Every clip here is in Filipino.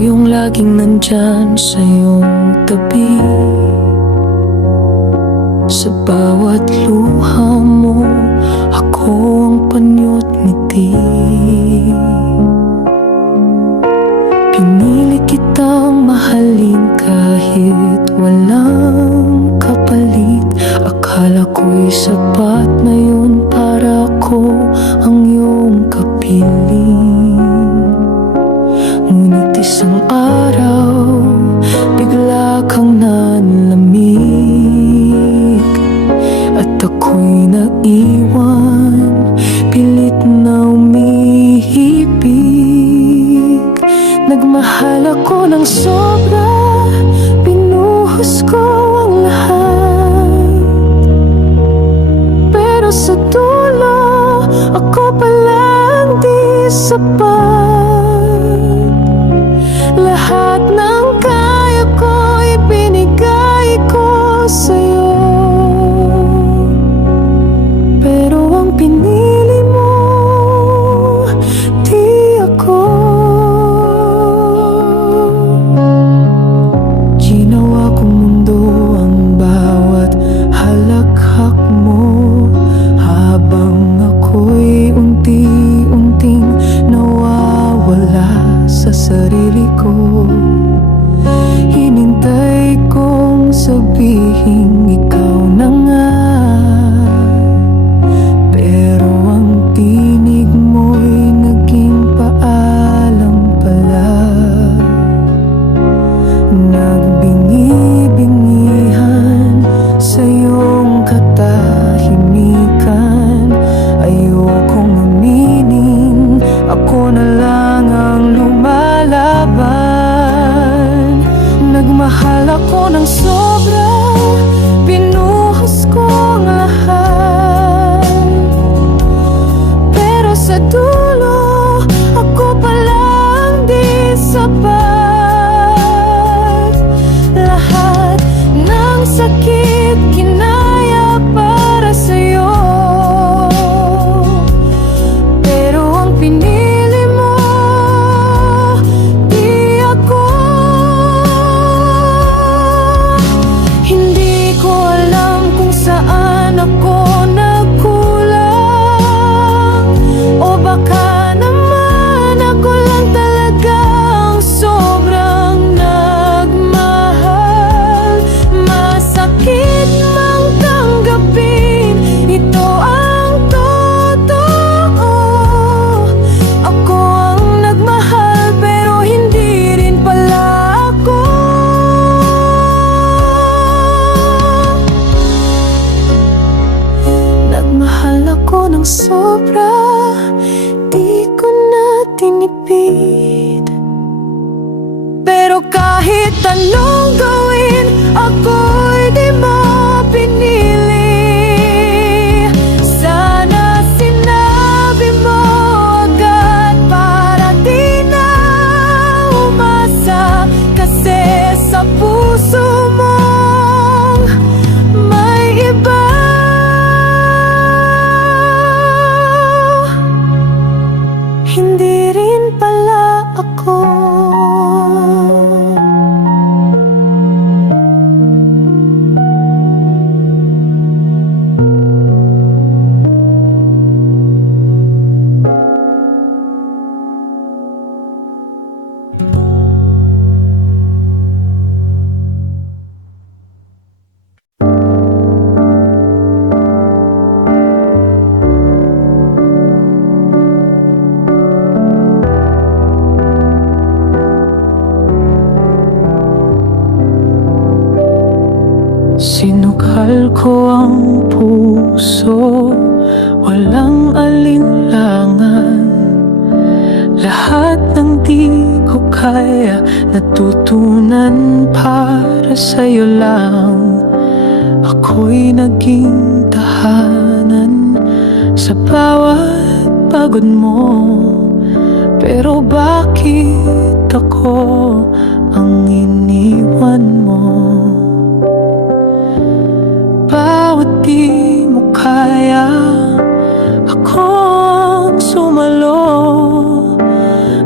yung laging nandyan sa iyong tabi. Sa bawat luha mo, ako ang panyo't ngiti. Pinili kitang mahalin kahit walang kapalit. Akala ko'y sapat na yun para ko ang iyong kapiling. Ngunit isang araw, bigla kang nanlamig. At ako'y naiwan, pilit na umihibig. Nagmahal ako ng sobra, pinuhos ko ang lahat. Pero sa dulo, ako palang di sapat. Lahat ng kaya ko, ibinigay ko sa'yo. Pero ang pinili mo, di ako. Ginawa kong mundo ang bawat halakhak mo, habang ako'y unti-unting nawawala sa sarili ko. Hinintay kong sabihin ikaw na nga, pero ang tinig mo'y naging paalam pala. Nagbingi-bingihan sa iyong katahimikan. Ayokong aminin, ako na lang ang lumalaban. Nagmahal ako ng sobra, pinuhos ko ang lahat. Pero sa dulo, ako palang di sapat. Lahat ng sakit kinaya para sa'yo, pero ang pinili mo, di ako. Hindi ko alam kung saan ako nagkulang, o baka naman ako lang talaga ang sobrang nagmahal. Masakit mang tanggapin, ito ang totoo. Ako ang nagmahal, pero hindi rin pala ako. Nagmahal ako ng sobra, di ko na tinipid. Pero kahit anong gawin, ako'y di mo pinili. Sana sinabi mo agad para di na umasa. Kasi sa puso mong may iba. Hindi rin pala ako. Sinukal ko ang puso, walang alinlangan. Lahat ng di ko kaya, natutunan para sa'yo lang. Ako'y naging tahanan sa bawat pagod mo. Pero bakit ako ang iniwan mo? Bawat di mo kaya, akong sumalo.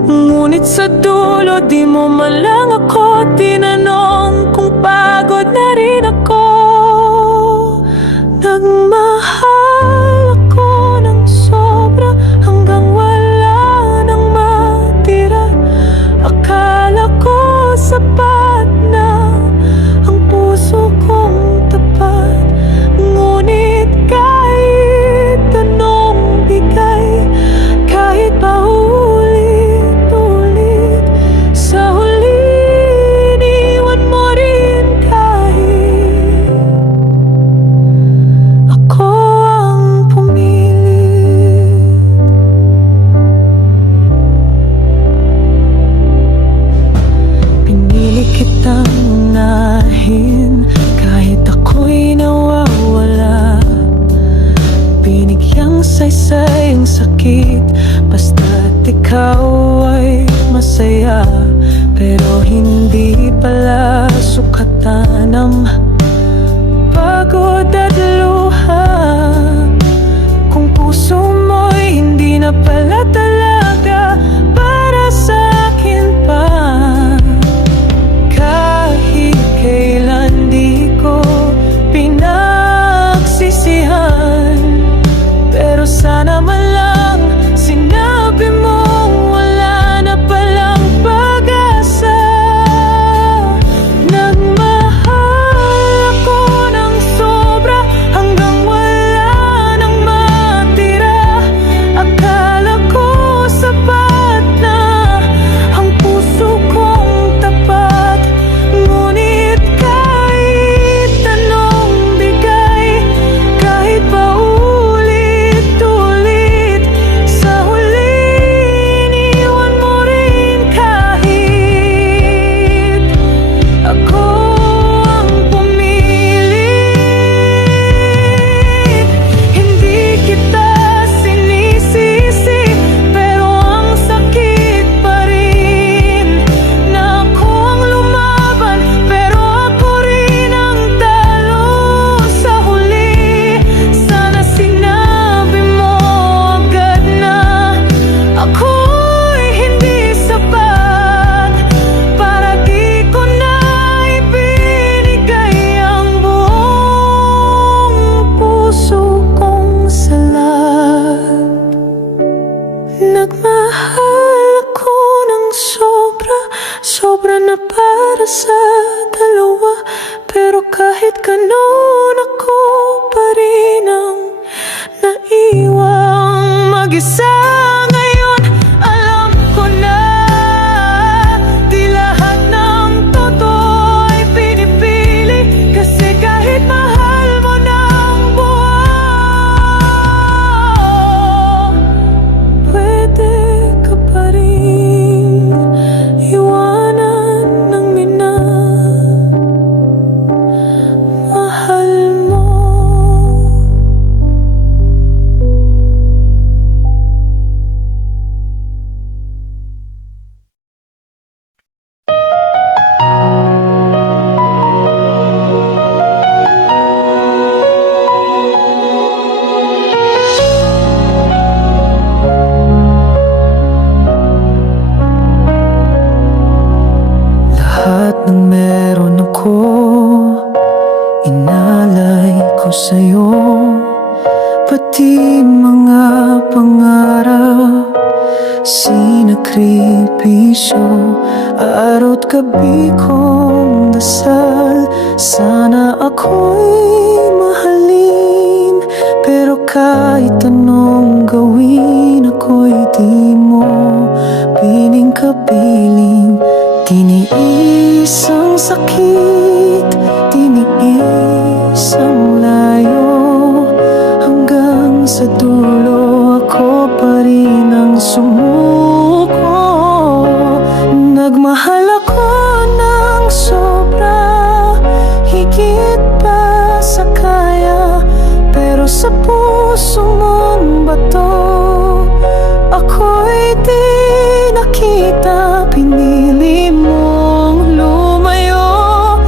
Ngunit sa dulo sa'yo, di mo man lang ako tinanong kung pagod na rin ako. Nagmahal ako ng sobra hanggang wala nang matira. Akala ko sapat na ang puso kong tapat, ngunit kahit anong bigay, kahit paulit-ulit, sa huli iniwan mo rin kahit ako ang pumilit. Pinili kitang unahin kahit ako'y nawawala. Binigyang saysay ang sakit basta't ikaw ay masaya. Pero hindi pala sukatan ng pagod at luha kung puso mo'y hindi na pala talaga para sa akin pa. Kahit kailan di ko pinagsisihan, pero sana man lang sinabi mong wala na palang pag-asa. Nagmahal ako ng sobra hanggang wala nang matira. Akala ko sapat na ang puso kong tapat, ngunit kahit anong bigay, kahit paulit-ulit, sa huli iniwan mo rin kahit ako ang pumilit. Hindi kita sinisisi, pero ang sakit pa rin na ako ang lumaban, pero ako rin ang talo sa huli. Sana sinabi mo agad na ako'y hindi sapat, para di ko na ibinigay ang buong puso kong salat. Nagmahal ako ng sobra, sobra na para sa dalawa. Pero kahit ganun, ako pa rin ang naiwang mag-isa. Ngayon alam ko na di lahat ng totoo ay pinipili, kasi kahit mahal mo ng buo, pwede ka pa rin iwanan ng minamahal mo. Lahat ng meron ako, inalay ko sa'yo. Pati mga pangarap, sinakripisyo, araw-'t gabi kong dasal. Sana ako'y mahalin, pero kahit anong gawin, ako'y di mo piling kapiling. Tiniis ang sakit, tiniis ang layo, hanggang sa dulo ako pa rin ang sumuko. Nagmahal ako ng sobra, higit pa sa kaya, pero sa puso mong bato ako'y di nakita. Pinili mong lumayo,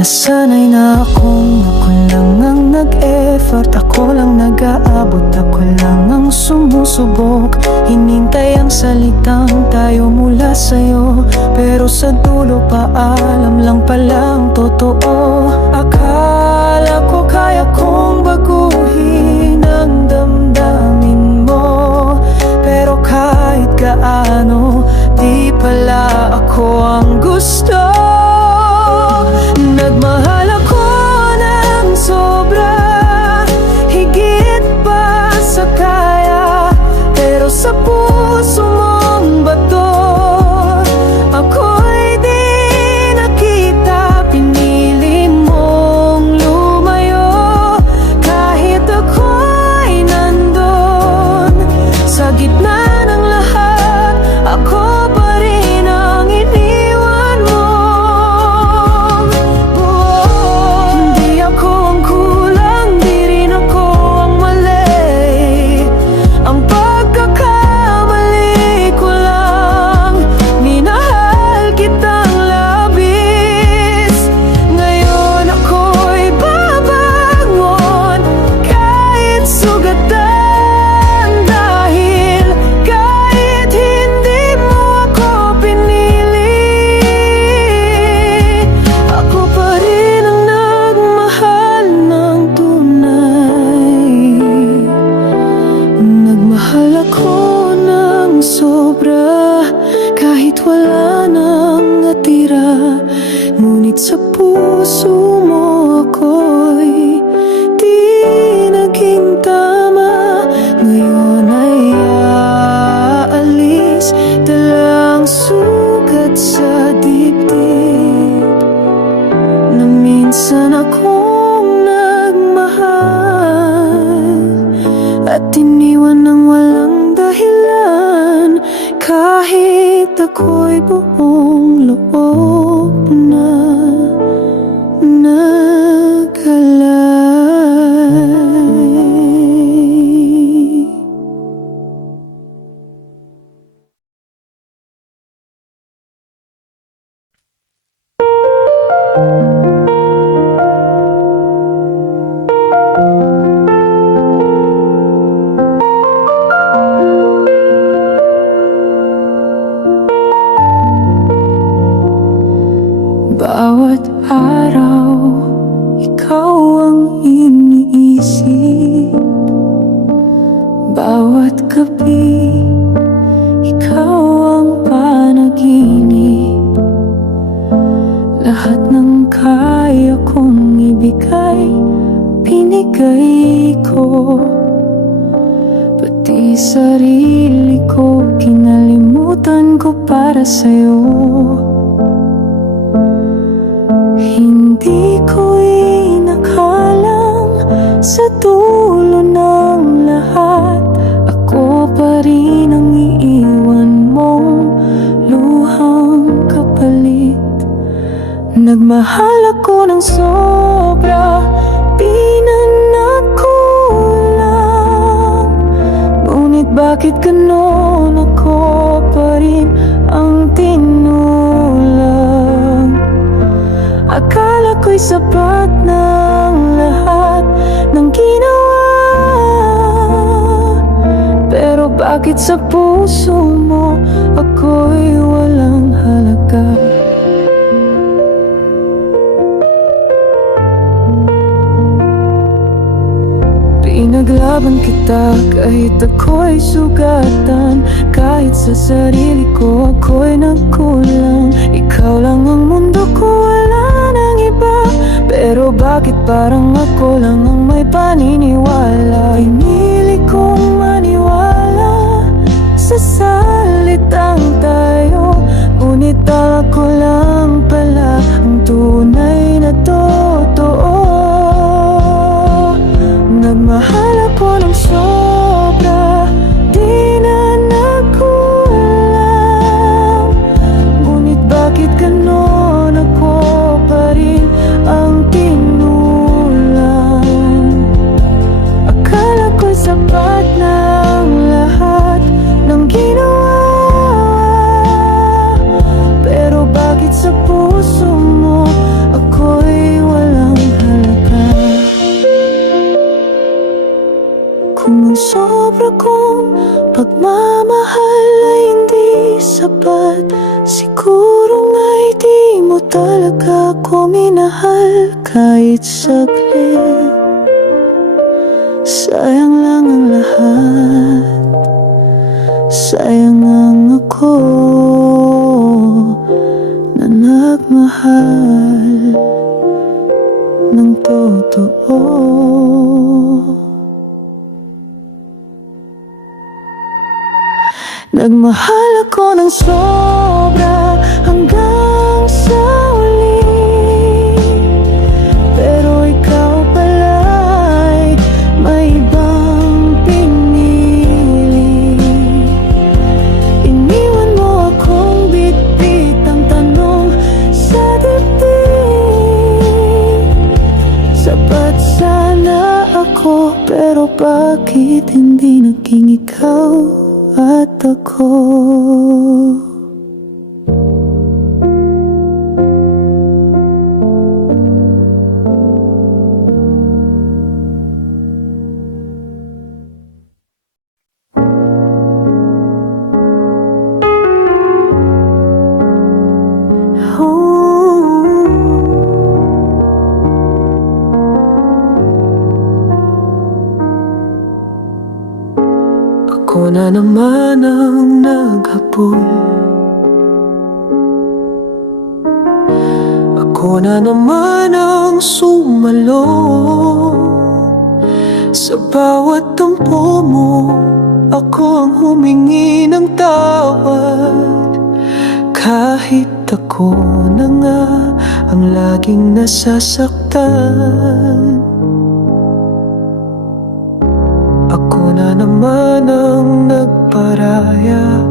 Nasanay na akong ako lang ang nag-effort, ako lang nag-aabot, ako lang ang sumusubok. Hinintay ang salitang tayo mula sa'yo, pero sa dulo paalam lang palang totoo. Akala ko kaya kong baguhin ang damdamin mo, pero kahit gaano, di pala ako ang gusto. Nagmahal ako ng sobra, higit pa sa kaya, pero sa puso mong bato ako'y di nakita. Pinili mong lumayo kahit ako'y nandun sa gitna ng lahat. Ako pa rin ang iniwan mo. Hindi ako ang kulang, di rin ako ang mali. Ang pagkakamali ko lang, minahal kitang labis. Ngayon ako'y babangon kahit sugatan, dahil kahit hindi mo ako pinili, ako pa rin ang nagmahal ng tunay. Nagmahal ako ng sobra, kahit wala nang natira. Ngunit sa puso mo ako'y di naging tama. Ngayon ay aalis, dalang sugat sa dibdib, na minsan akong nagmahal at iniwan ng walang dahilan, kahit ako'y buong loob na naghalay. Bawat araw, ikaw ang iniisip. Bawat gabi, ikaw ang panaginip. Lahat ng kaya kong ibigay, binigay ko. Pati sarili ko, kinalimutan ko para sa'yo. Hindi ko inakalang sa dulo ng lahat, ako pa rin ang iiwan mong luhang kapalit. Nagmahal ako ng sobra, pinanak ko lang. Ngunit bakit ganon, ako pa rin ang tinulang. Akala ko'y sapat ng lahat ng ginawa, pero bakit sa puso mo ako'y walang halaga? Pinaglaban kita kahit ako'y sugatan, kahit sa sarili ko ako'y nagkulang. Ikaw lang ang mundo ko, wala nang iba, pero bakit parang ako lang ang may paniniwala? Pinili kong maniwala sa salitang tayo, ngunit ako lang pala ang tunay na totoo. Nagmahal ako ng sobra, di na nagkulang. Ngunit bakit ganon, ako pa rin ang tinulang. Akala ko sapat na kong pagmamahal ay hindi sapat. Siguro nga'y di mo talaga ko minahal kahit saglit. Sayang lang ang lahat, sayang ang ako na nagmahal ng totoo. Nagmahal ako ng sobra hanggang sa uli, pero ikaw pala'y may ibang pinili. Iniwan mo akong bitbit ang tanong sa dibdib. Sapat sana ako, pero bakit hindi naging ikaw at ako? Ako na naman ang naghabol, ako na naman ang sumalo. Sa bawat tampo mo, ako ang humingi ng tawad. Kahit ako na nga ang laging nasasaktan. Ako na naman ang nagparaya,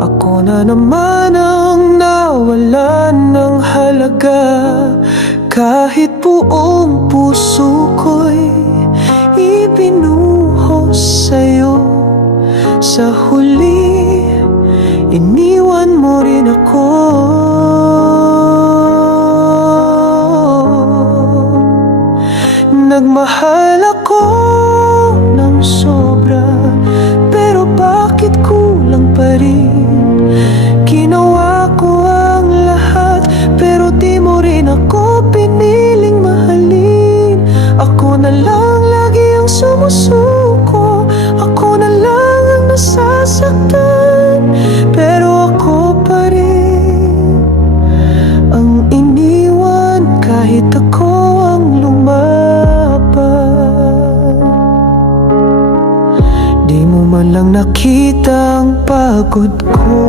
ako na naman ang nawalan ng halaga. Kahit buong puso ko'y ibinuhos sa'yo, sa huli iniwan mo rin ako. Nagmahal ako ng sobra, pero bakit kulang pa rin? Ginawa ko ang lahat, pero di mo rin ako piniling mahalin. Ako na lang lagi ang sumusuko, ako na lang ang nasasaktan, pero ako pa rin ang iniwan kahit ako ang lumaban. Di mo man lang nakita ang pagod ko,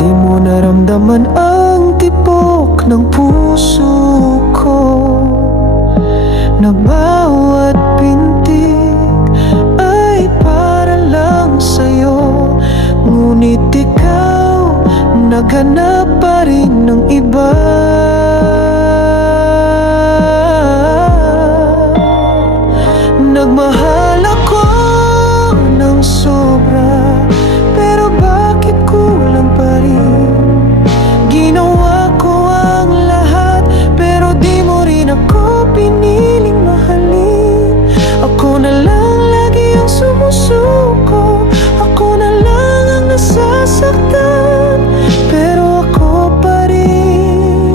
di mo naramdaman ang tibok ng puso ko, na bawat pintig ay para lang sa'yo. Ngunit ikaw naghanap pa rin ng iba. Nagmahal ako ng sobra, pero bakit kulang pa rin? Ginawa ko ang lahat, pero di mo rin ako piniling mahalin. Ako na lang lagi ang sumusuko, ako na lang ang nasasaktan, pero ako pa rin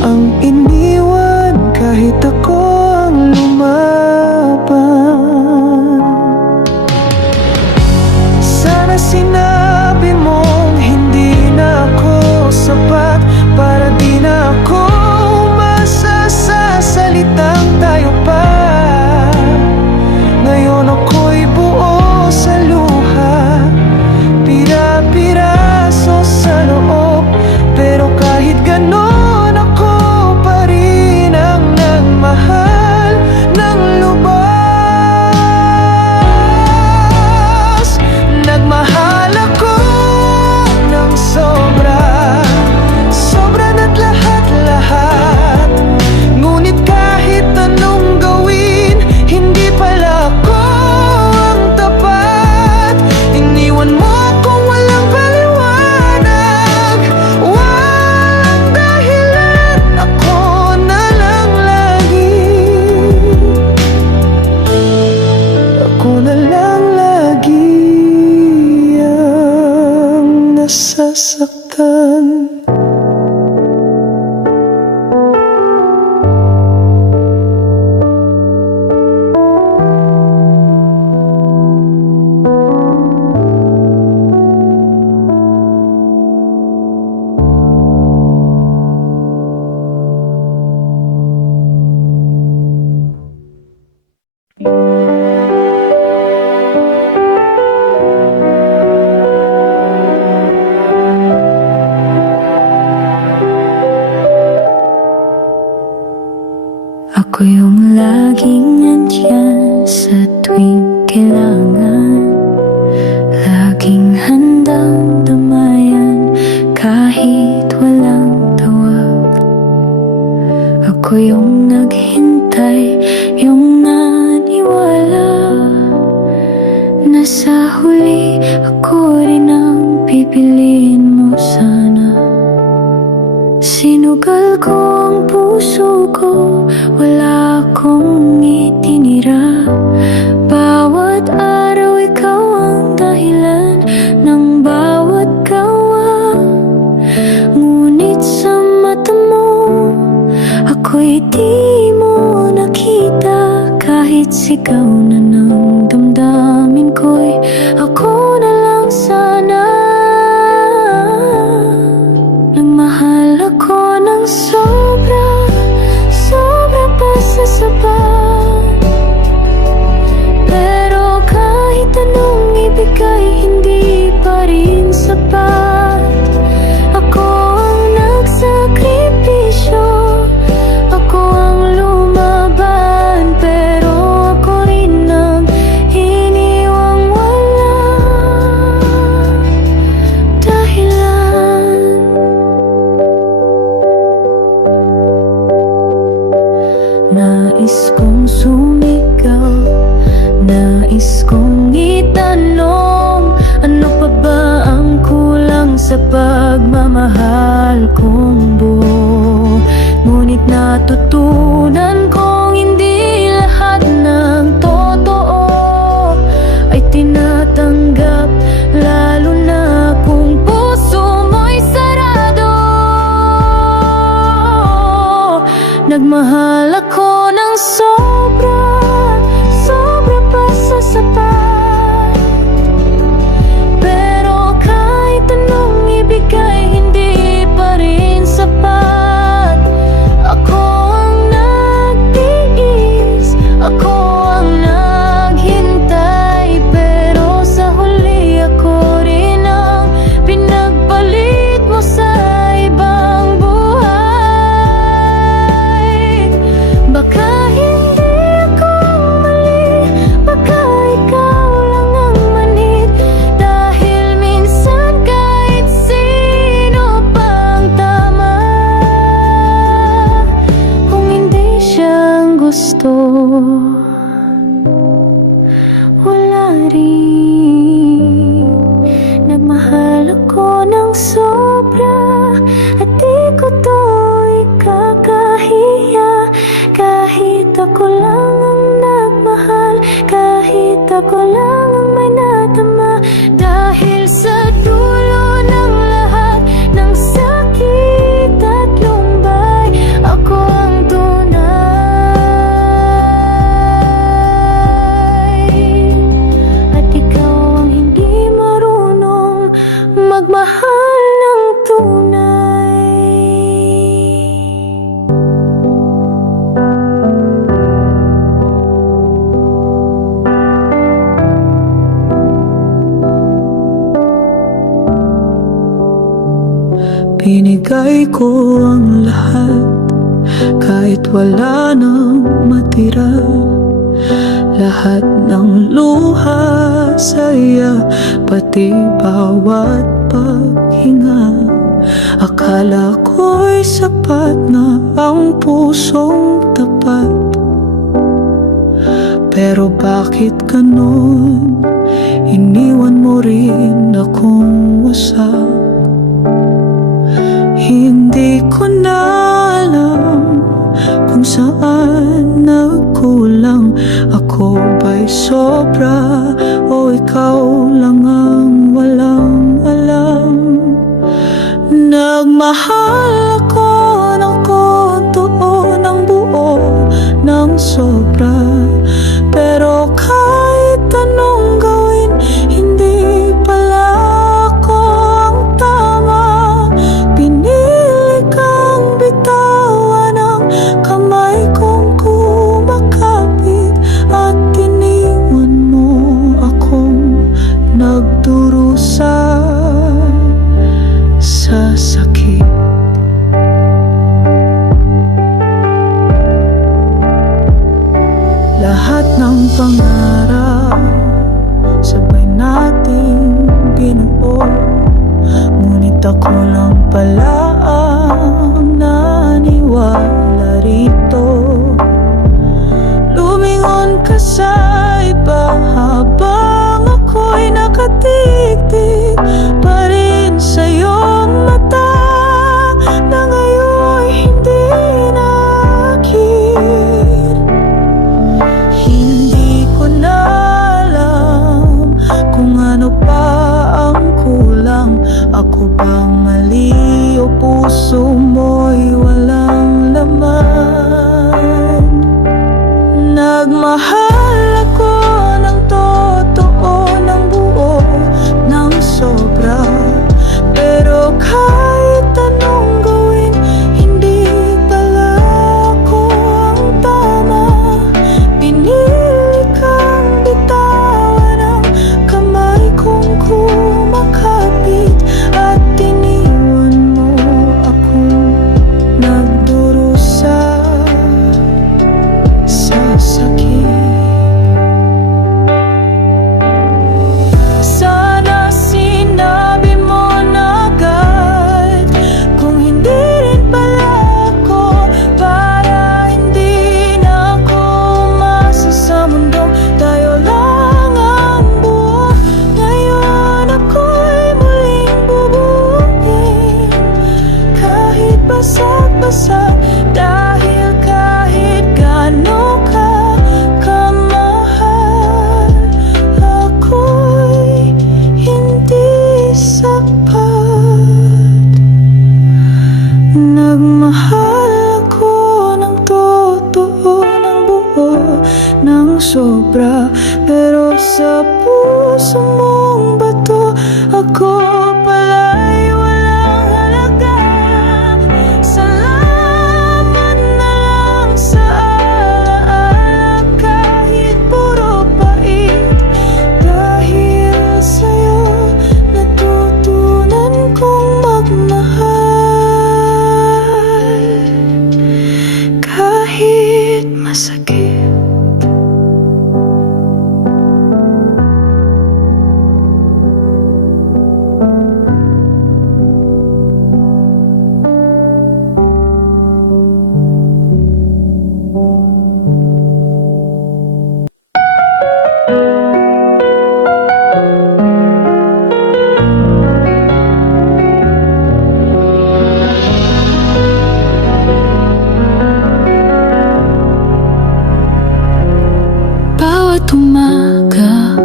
ang iniwan kahit ako ang lumaban. Sana sinabi mong hindi na ako sapat, para di na ako masasalitang tayo pa. Ngayon ako'y buo sa luha, pira-piraso sa loob, pero kahit ganon ako pa rin ang nagmahal. Ako yung laging nandyan sa tuwing kailangan, laging handang damayan kahit walang tawag. Ako yung naghintay, yung naniwala na sa huli ako rin ang pipiliin mo sana. Sinugal ko ang puso ko, wala akong itinira. Bawat araw ikaw ang dahilan ng bawat gawa. Ngunit sa mata mo, ako'y di mo nakita. Kahit sigaw na ng damdamin ko'y ako na lang sana. Nagmahal ako ng sobra, sobra pa sa sapat. Pero kahit anong ibigay, hindi pa rin sapat. Ako ang nagsakripisyo, ako ang lumaban, pero ako rin ang iniwang wala dahilan. Nais kong sumigaw, nais kong itanong, ano pa ba ang kulang sa pagmamahal kong buo? Ngunit natutunan kong hindi lahat ng totoo ay tinatanggap, lalo na kung puso mo'y sarado. Nagmahal ako ng sobra, sobra pa sa sapat. Pero kahit anong ibigay, hindi pa rin sapat. Ako ang nagtiis, ako ang naghintay, pero sa huli ako rin ang pinagpalit mo sa ibang buhay. Baka hindi ako mali, baka ikaw lang ang manid, dahil minsan kahit sino pang tama, kung hindi siyang gusto, wala rin. Nagmahal ako ng sobra, at di ko to ikakahiya. Kahit ako lang ang nagmahal, kahit ako lang ang may nadama, dahil sa dulo ng lahat ng sakit at lumbay, ako ang tunay. At ikaw ang hindi marunong magmahal ng tunay. Binigay ko ang lahat, kahit wala nang matira. Lahat ng luha, saya, pati bawat paghinga. Akala ko'y sapat na ang pusong tapat, pero bakit ganon? Iniwan mo rin akong wasak. Hindi ko na alam kung saan nagkulang. Ako ba'y sobra o ikaw lang ang walang alam? Nagmahal ako ng totoo, ng buo, ng sobra, pero kahit anong gawin, hindi pala ako ang tama. Pinili kang bitawan ng kamay kong kumakapit, at iniwan mo akong nagdurusa sa sakit. pangarap sabay nating binuo, ngunit ako lang pala ang naniwala rito. Lumingon ka sa iba habang ako'y nakatigtig pa rin sa iyong mata na ngayon'y hindi nakit. Hindi ko na alam kung ano pa ang kulang. Ako bang mali o puso mo'y walang laman? Nagmahal ako ng totoo, ng buo, ng sobra, pero kahit anong gawin, hindi pala ako ang tama. Pinili kang bitawan ang kamay kong kumakapit, at iniwan mo akong nagdurusa sa sakit. Sana sinabi mo na agad kung hindi rin pala ako, para hindi na ako umasa sa mundong tayo lang ang buo. Ngayon ako'y muling bubuhin, kahit basag-basag, dahil kahit gaano ka kamahal, ako'y hindi sapat. Nagmahal ako ng totoo, ng buo, ng sobra, pero sa puso mong bato ako pala'y walang halaga. Salamat na lang sa alaala, kahit puro pait, dahil sa'yo natutunan kong magmahal kahit masakit. Bawat umaga,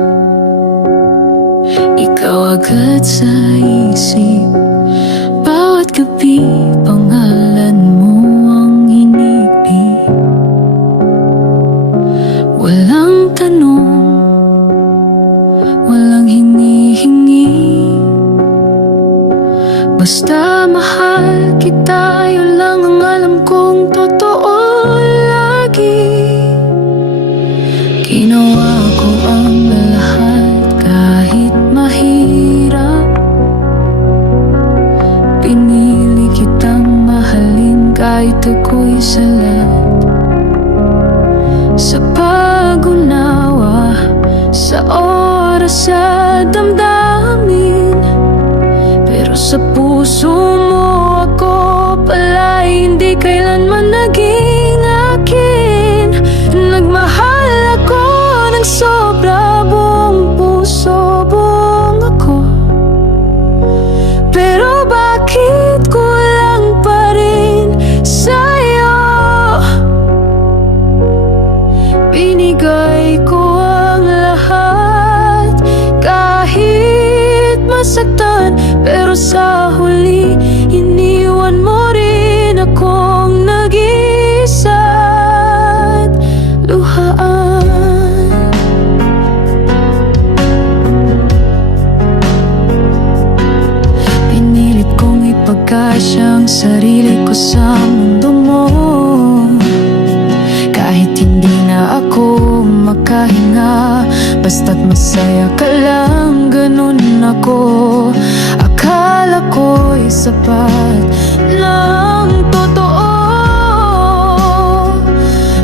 ikaw agad sa isip. Bawat gabi, pangalan mo ang inibig. Walang tanong, walang hinihingi, basta mahal kita, yun lang ang alam kong totoo lagi. Ginawa ko ang lahat kahit mahirap. Pinili kitang mahalin kahit ako'y salat. Sa pag-unawa, sa oras, sa damdamin, pero sa puso mo ako pala hindi kailanman naging akin. Nagmahal ako ng sobra, buong puso, buong ako, pero bakit kulang pa rin sa'yo? Binigay ko ang lahat kahit masaktan, pero sa huli iniwan mo rin akong nag-iisa't luhaan. Pinilit kong ipagkasya ang sarili ko sa mundo mo, kahit hindi na ako makahinga. Basta't masaya ka lang, ganun ako. Akala ko'y sapat ng totoo,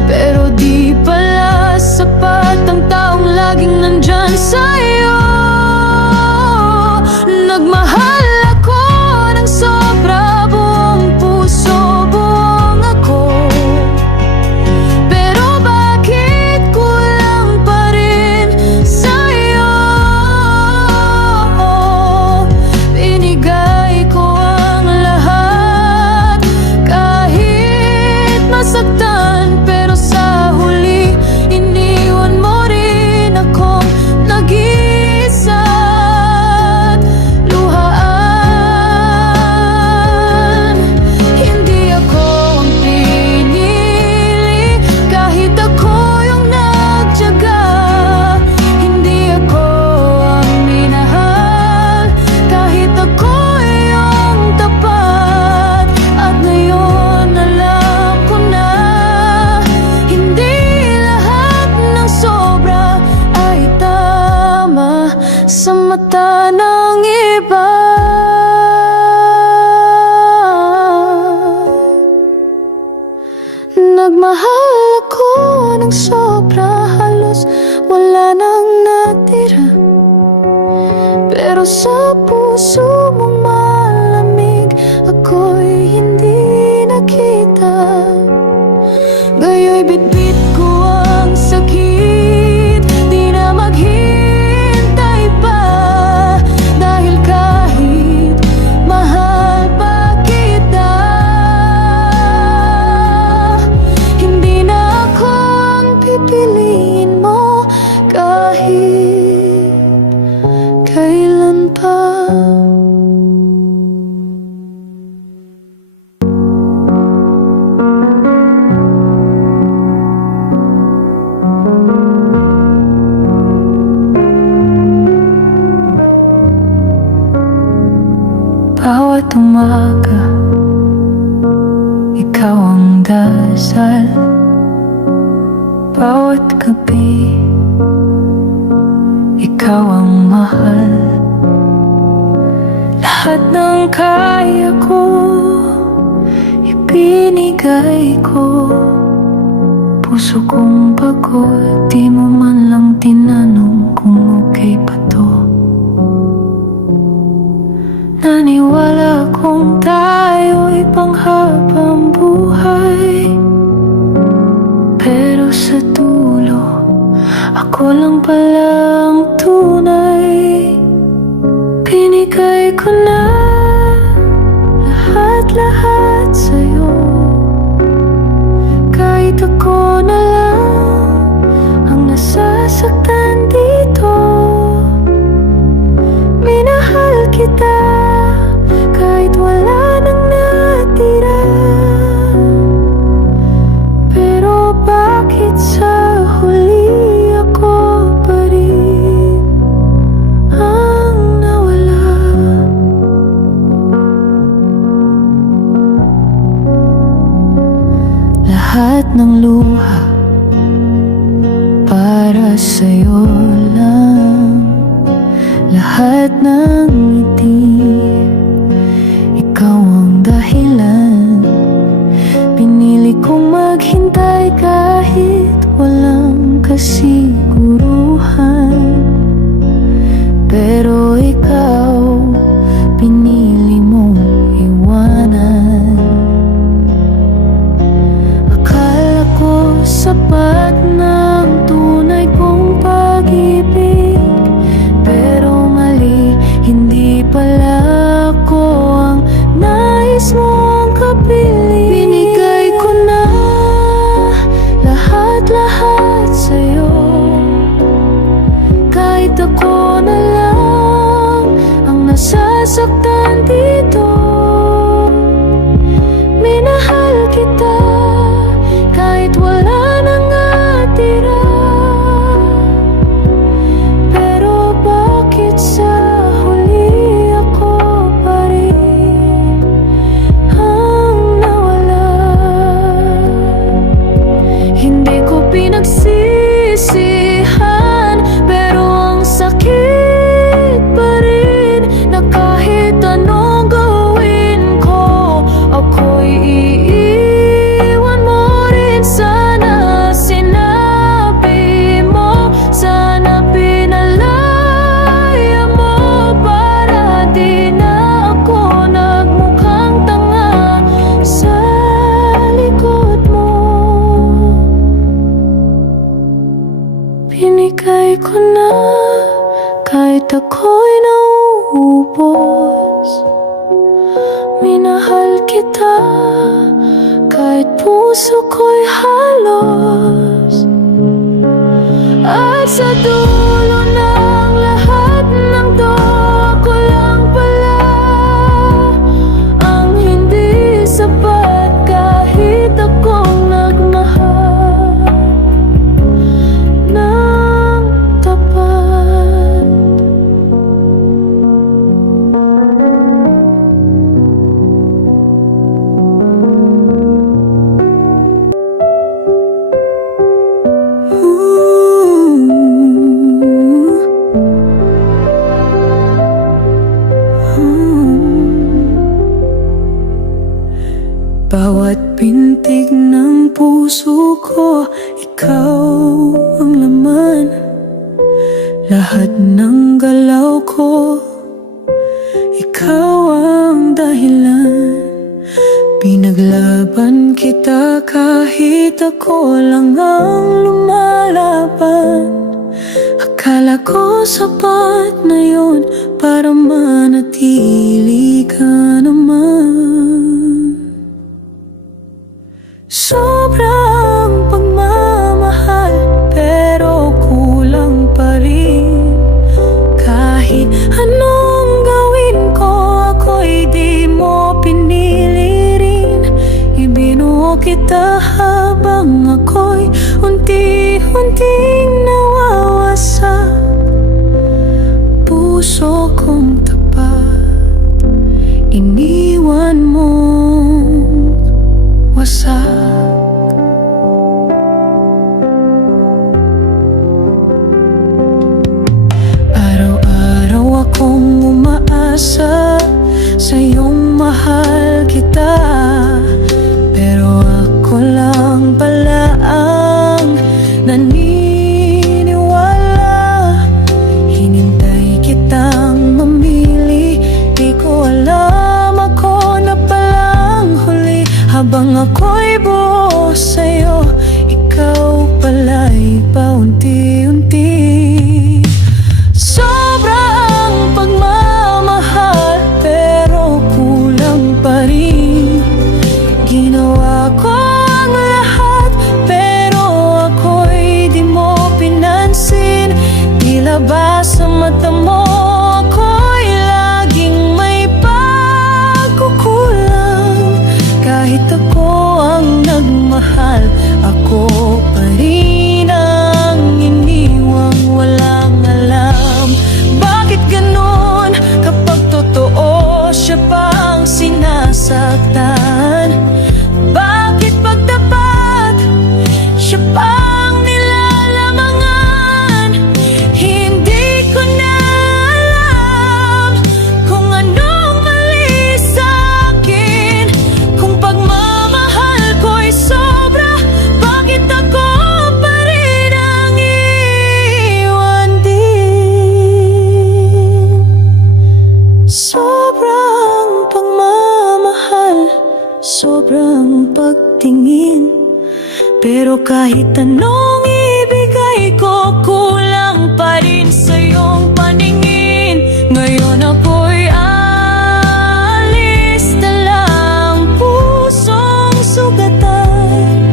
pero di pala sapat ang ng sobra, halos wala nang natira. Pero sa puso mong malamig, ako'y hindi nakita. Ngayoy bitbit ko ang sakit, di na maghintay pa. Dahil kahit mahal pa kita, hindi na ako ang pipiliin mo kahit kailan pa. Bawat umaga, ikaw ang dasal. Bawat gabi, ikaw ang mahal. Lahat ng kaya ko, ibinigay ko. Puso kong pagod, di mo man lang tinanong kung okay pa to. Naniwala kung tayo'y panghabang buhay, pero sa dulo, ako lang pala ang tunay. Binigay ko na lahat-lahat sa'yo, kahit ako na lang ang nasasaktan dito. Minahal kita kahit wala nang natira. Pero bakit sa huli ako pa rin ang nawala? Lahat ng luha para sa'yo lang. Lahat ng ngiti, ikaw ang dahilan. Pinili kong maghintay kahit walang kasiguruhan. Pero ikaw, pinili mong iwanan. Akala ko sapat na ang tunay kong pag-ibig, pero mali, hindi pala ako ang nais mong kapiling. Binigay ko na lahat-lahat sa'yo, kahit ako na lang ang nasasaktan dito. Minahal kita kahit wala nang natira. Pero bakit sa huli ako pa rin ang nawala? Hindi ko pinagsisihan, pero ang sakit pa rin na kahit anong gawin ko, ako'y iiwan mo rin. Sana sinabi mo, sana pinalaya mo, para di na ako nagmukhang tanga sa likod mo. Binigay ko na kahit ako'y nauubos. Minahal kita kahit puso ko'y halos. At sa dulo ng lahat ng to, ako lang pala ang hindi sapat kahit akong nagmahal ng tapat. Bawat pintig ng puso ko, ikaw lahat ng galaw ko, ikaw ang dahilan. Pinaglaban kita kahit ako lang ang lumalaban. Akala ko sapat na yun para manatili ka naman. Sobrang pagmamahal pero kulang pa rin. Kahit anong gawin ko, ako'y di mo pinili rin. Ibinuo kita habang ako'y unti-unting nawawasak. Puso kong tapat, iniwan mong wasak. Araw-araw akong umaasa sa iyong mahal kita, pero ako lang pala ang naniniwala. Hinintay kitang mamili, di ko alam ako na palang huli. Habang ako'y buo sa'yo, ikaw pala'y paunti-unti. Sobra ang pagmamahal pero kulang pa rin. Ginawa ko ang lahat pero ako'y di mo pinansin. Tila ba sa mata mo ako'y laging may pagkukulang. Kahit ako ang nagmahal, ako pa rin ang iniwang walang alam. Bakit ganun kapag totoo siya pa ang sinasaktan? Bakit pagtapat siya pa ang nilalamangan? Hindi ko na alam kung anong mali sa'kin. Kung pagmamahal ko'y sobra, bakit ako pa rin ang iwan din? Sobrang pagmamahal, sobrang pagtingin, pero kahit anong ibigay ko, kulang pa rin sa iyong paningin. Ngayon ako'y alis, dalang pusong sugatan,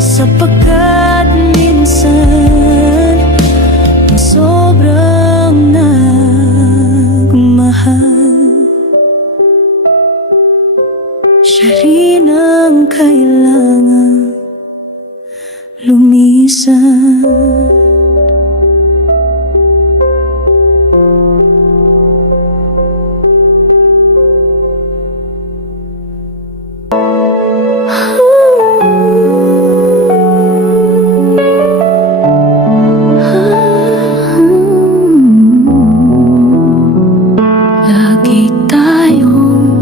sapagkat minsan sobrang nagmahal, siya rin ang kailangan lumisan. Lagi tayong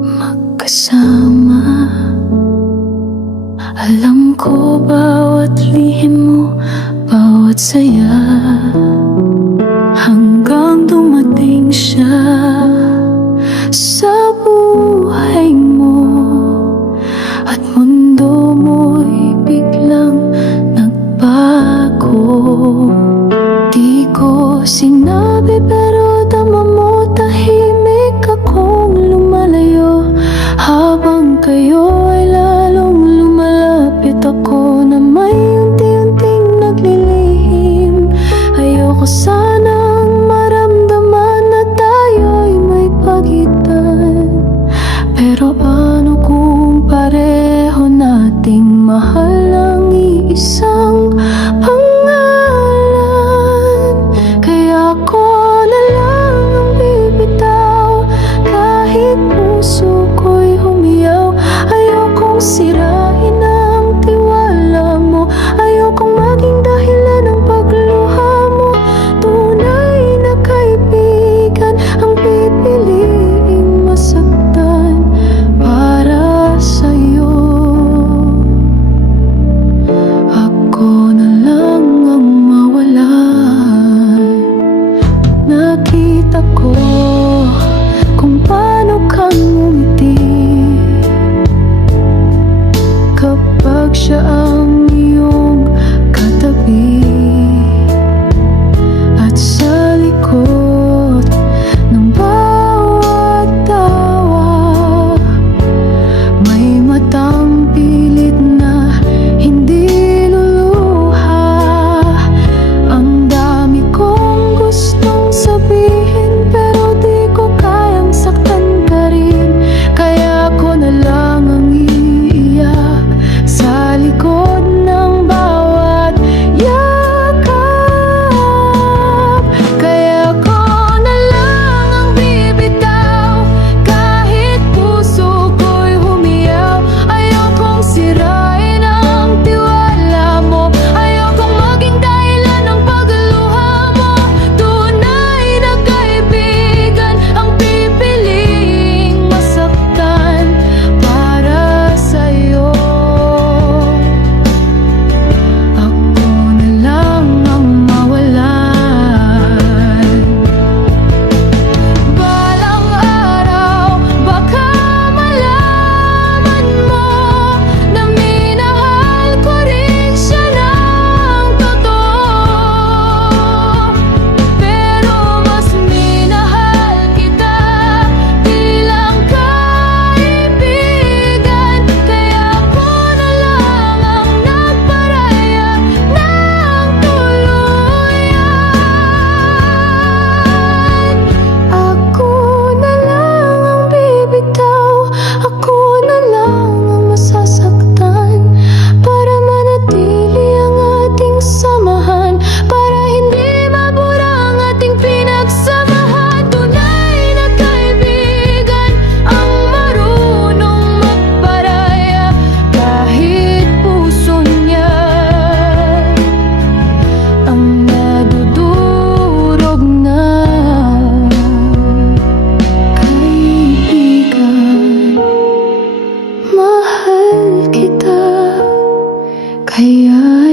magkasama. Alam ko bawat lihim mo, bawat saya, hanggang dumating siya sa buhay mo. At mundo mo'y biglang nagbago. Di ko sinabi pero tama mo, tahimik akong lumalayo. Habang kayo ay lalong lumalapit, ako na may unti-unting naglilihim. Ayoko sana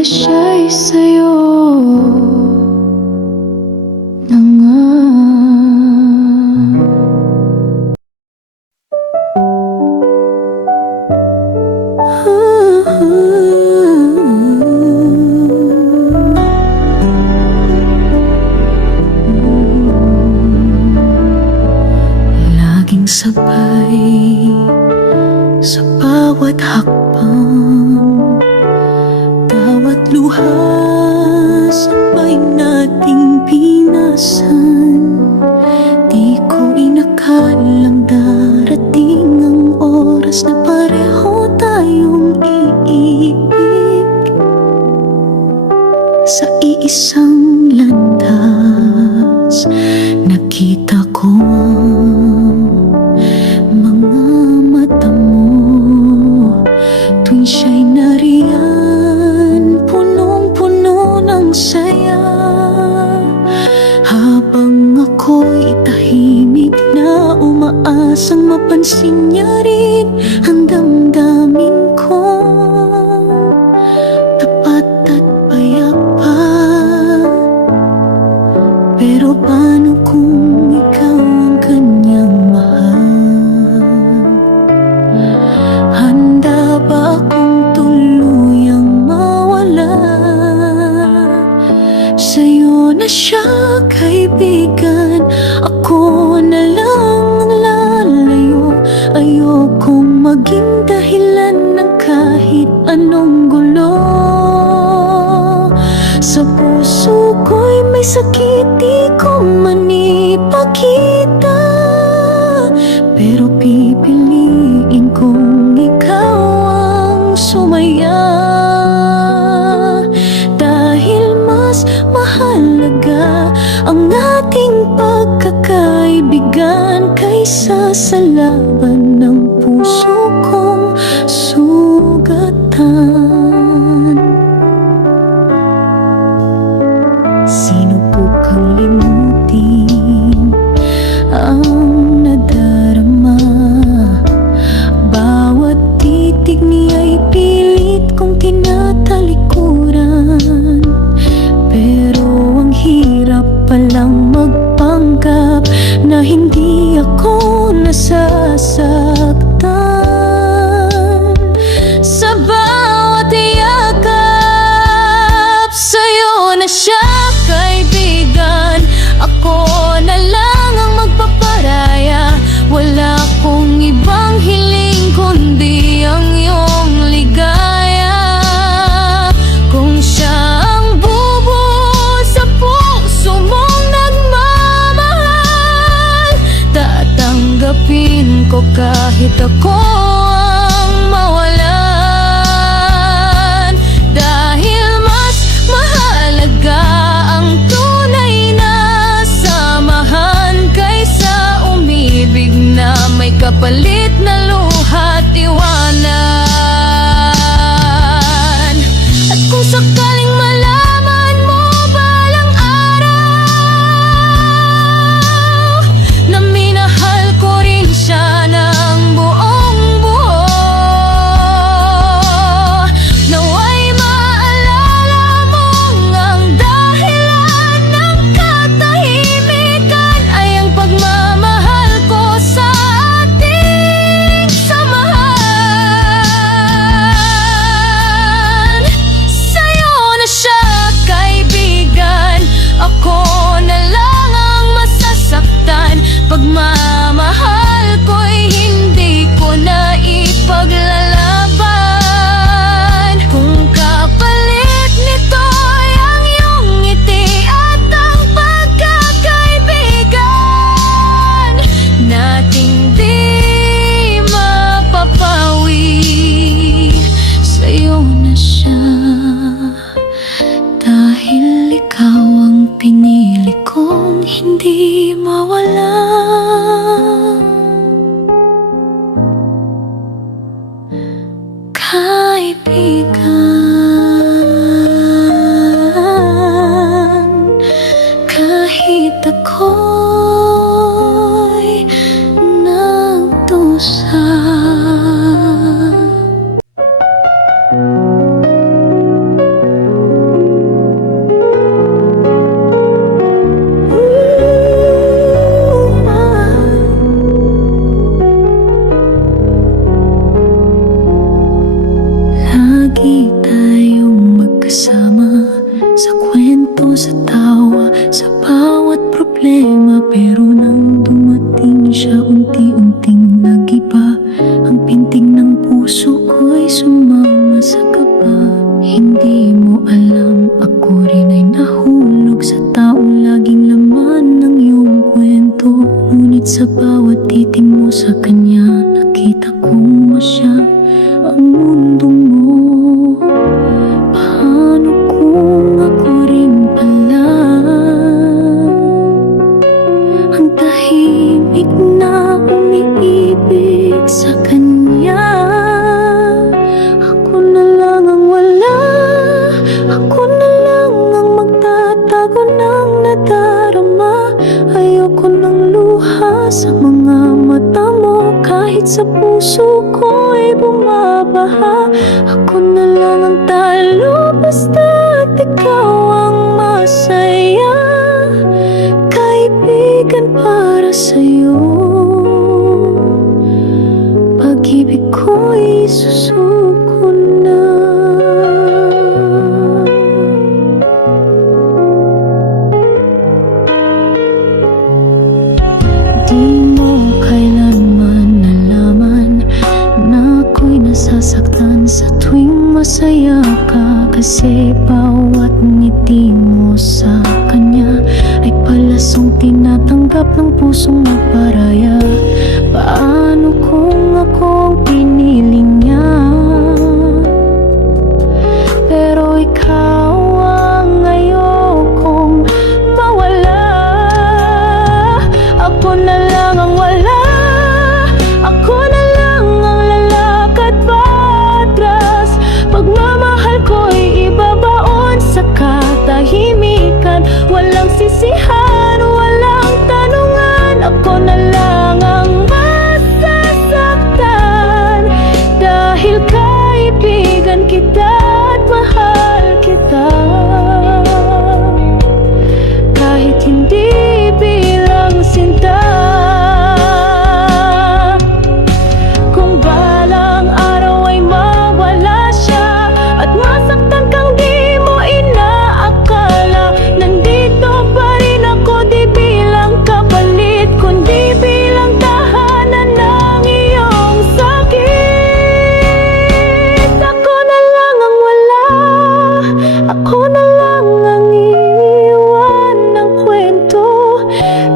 siya'y sa'yo na nga. Laging sabay sa bawat hakbang, bawat luha sabay nating binasan. Di ko inakalang darating ang oras na pareho tayong iibig sa iisang landas. Nakita ko ang mga mata mo tuwing siya'y nariyan, punong-puno ng saya. Habang ako'y tahimik na umaasang mapansin niya rin ang damdamin ko. Tapat at payapa, pero paano kung ikaw ang kanyang mahal? Handa ba akong tuluyang mawala? Sa'yo na siya, kaibigan, ako na lang ang lalayo. Ayokong maging dahilan ng kahit anong gulo. Sa puso ko'y may sakit, di ko man ipakita, pero pipiliin kong ikaw ang sumaya. Dahil mas mahalaga ang ating pagkakaibigan kaysa sa laban ng puso kong sugatan. Sinubukang limutin ang nadarama, bawat titig niya'y pilit kong tinatalikuran. Pero ang hirap palang magpanggap na hindi ako nasasaktan. Sa bawat yakap, sa'yo na siya, kaibigan, ako na lang ang magpaparaya. Wala akong ibang hiling kundi ang iyong ligaya. Kung siya ang bubuo sa puso mong nagmamahal, tatanggapin ko kahit ako ang mawalan. Dahil mas mahalaga ang tunay na samahan kaysa umibig na may kapalit na luha at iwanan. At kung sakaling malaman mo balang araw na minahal ko rin siya ng buong buo, naway maalala mong ang dahilan ng katahimikan ay ang pagmamahal ko sa ating samahan. Sa'yo na siya, kaibigan, ako na lang ang masasaktan. Pagmamahal ko'y hindi ko na ipaglalaban. Kung kapalit nito'y ang iyong ngiti at ang pagkakaibigan nating di mapapawi. Sa'yo na siya, dahil ikaw ang pinili kong hindi mawala. Kaibigan, kahit ako'y nagdusa. di mo alam, ako rin ay nahulog sa taong laging laman ng iyong kwento. Ngunit sa bawat titing mo sa kanya, nakita kong masya ang mundo mo. Paano kung ako rin pala ang tahimik na umiibig sa kanya? Ako na lang ang wala, ako na lang ang magtatago ng nadarama. Ayoko ng luha sa mga mata mo, kahit sa puso ko'y bumabaha. Ako na lang ang talo, basta't ikaw ang masaya. Kaibigan para sa'yo, pag-ibig ko'y susuko na. Di mo kailanman nalaman na ako'y nasasaktan sa tuwing masaya ka. Kasi bawat ngiti mo sa kanya ay palasong tinatanggap ng pusong magparaya. Paano kung ako ang pinili niya, pero ikaw ang ayokong mawala? Ako na lang ang wala, ako na lang ang lalakad patras. Pagmamahal ko'y ibabaon sa katahimikan, walang sisihan, walang tanungan. Ako na lang ang masasaktan, dahil kaibigan kita at mahal kita. Kahit hindi bilang sinta, kung balang araw ay mawala siya at masaktan kang di mo inaakala, nandito pa rin ako, di bilang kapalit, kundi bilang tahanan ng iyong sakit. Ako na lang ang wala, ako na lang ang iiwan ng kwento.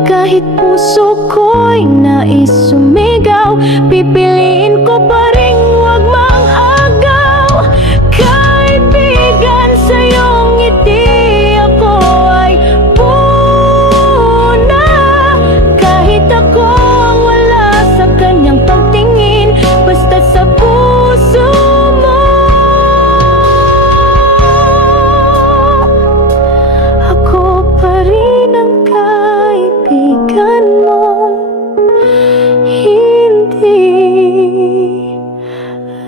Kahit puso ko'y nais sumigaw, pipiliin ko pa rin huwag mang agaw. Kaibigan, sa iyong ngiti ako ay puna. Kahit ako ang wala sa kanyang pagtingin, basta sa puso mo, ako pa rin ang kaibigan mo. Hindi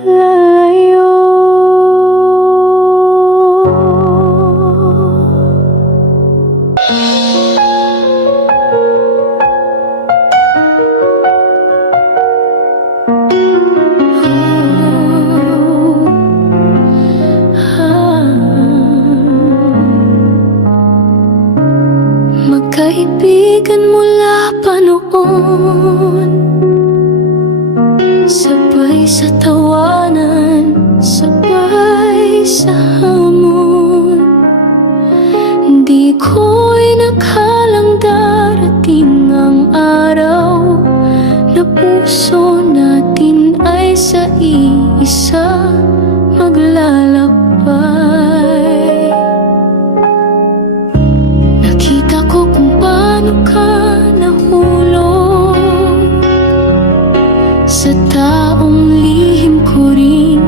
lalayo. Magkaibigan mula pa noon, sabay sa tawanan, sabay sa hamon. Di ko'y nakalang darating ang araw na puso natin ay sa iisa maglalakbay. Nakita ko kung paano ka nahulog sa taong lihim ko rin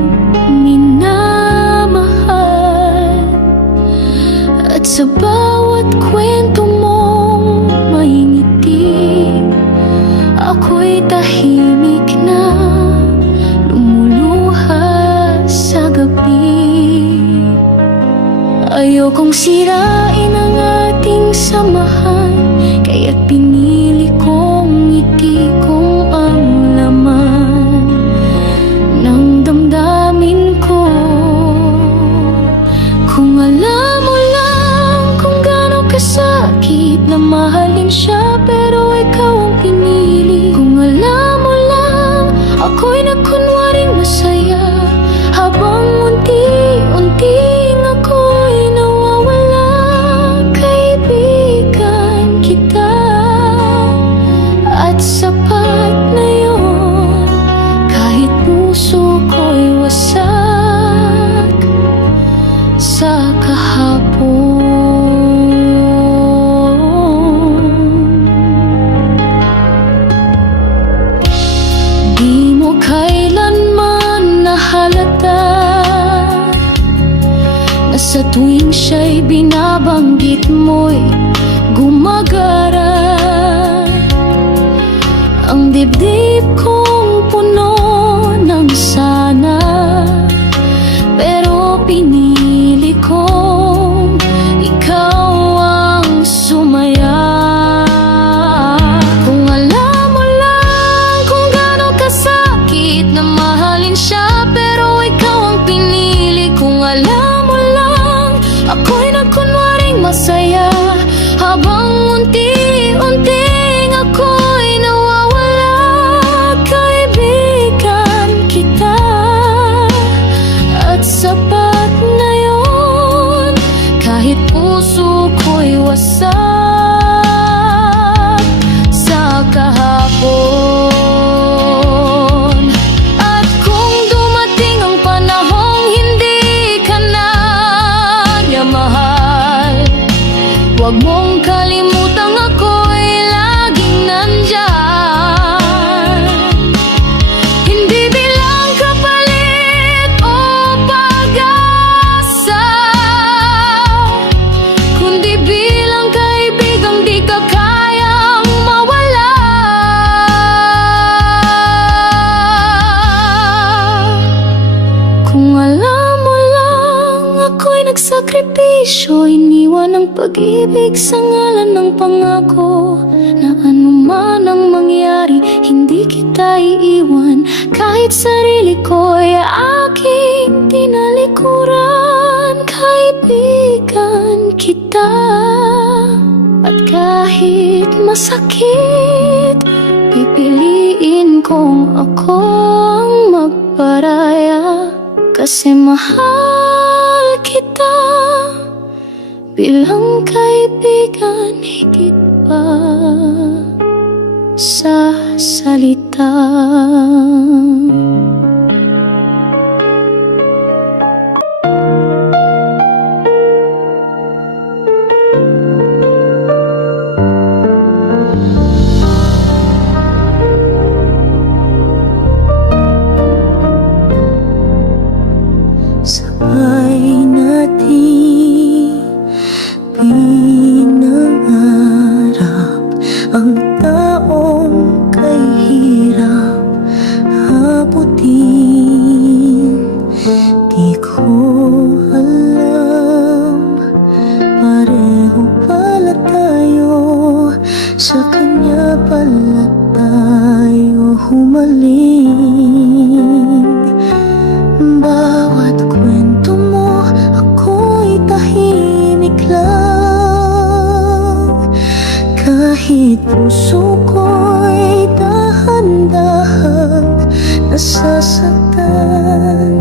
minamahal. At sa bawat kwento mong may ngiti, ako'y tahimik na lumuluha sa gabi. Ayokong sirain ang ating samahan, kaya't pinili kong ngiti kung ang laman ng damdamin ko. Kung alam mo lang kung gaano kasakit na mahalin siya, pero ikaw ang pinili. Kung alam mo lang ako'y nagkunwaring masaya, habang unti-unting kahapon. Di mo kailanman nahalata na sa tuwing siya'y binabanggit mo'y gumagara. Ang dibdib kong puno ng sana, pero pinili kong ikaw ang sumaya. Kung alam mo lang kung gaano kasakit na mahalin siya, pero ikaw ang pinili. Kung alam mo lang ako'y nagkunwaring masaya, habang unti-unting ako'y nawawala. Kaibigan kita, at sapat na yun, kahit puso ko'y wasak sa kahapon. At kung dumating ang panahong hindi ka na niya mahal, huwag mong kalimutang ako'y laging nandyan. Hindi bilang kapalit o pag-asa, kundi bilang kaibigang di ka kayang mawala. Kung alam mo lang ako'y nagsakripisyo, iniwan ang pag-ibig sa ngalan ng pangako, na anuman ang mangyari hindi kita iiwan. Kahit sarili ko'y aking tinalikuran, kaibigan kita. At kahit masakit, pipiliin kong ako ang magparaya, kasi mahal kita bilang kaibigan higit pa sa salita. Sabay natin pinangarap ang taong kay hirap abutin. Di ko alam, pareho pala tayo, sa kanya pala tayo humaling. Bawat kwento mo ako'y tahimik lang, kahit puso ko'y dahan-dahang nasasaktan.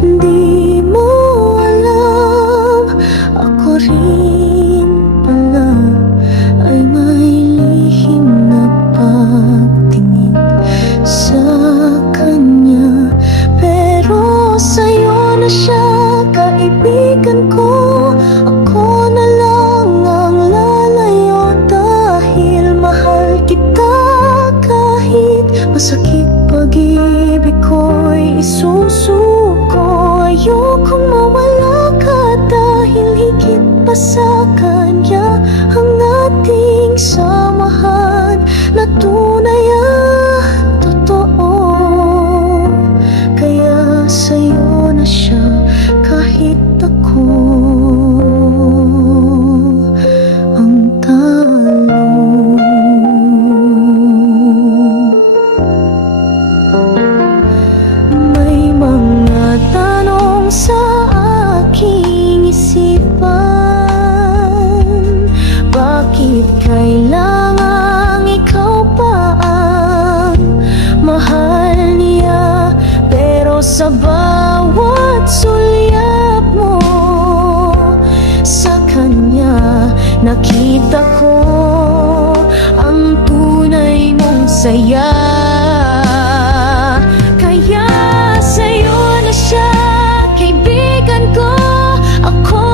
Di mo alam, ako rin pala ay may lihim na pagtingin sa kanya. Pero sa'yo na siya, kaibigan ko. Ako na lang ang lalayo, dahil mahal kita. Kahit masakit pag-ibig ko'y isusuko, ayokong mawala ka, dahil higit pa sa kanya ang ating samahan na tunay at totoo. Kaya sa'yo na siya, kahit ako ang talo. May mga tanong sa aking isipan, bakit kailangang ikaw pa ang mahal niya? Pero sa bawat sulyap mo sa kanya, nakita ko ang tunay mong saya. Kaya sa'yo na siya, kaibigan ko. Ako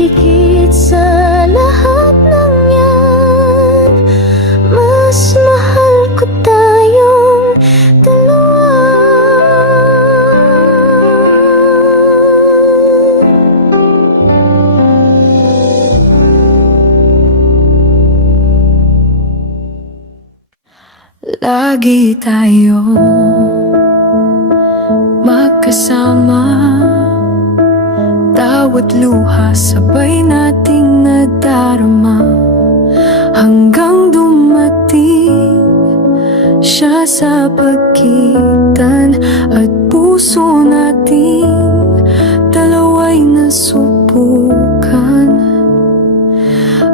higit sa lahat ng yan, mas mahal ko tayong dalawa. Lagi tayo magkasama, bawat luha sabay nating nadarama, hanggang dumating siya sa pagitan at puso nating dalawa'y nasubukan.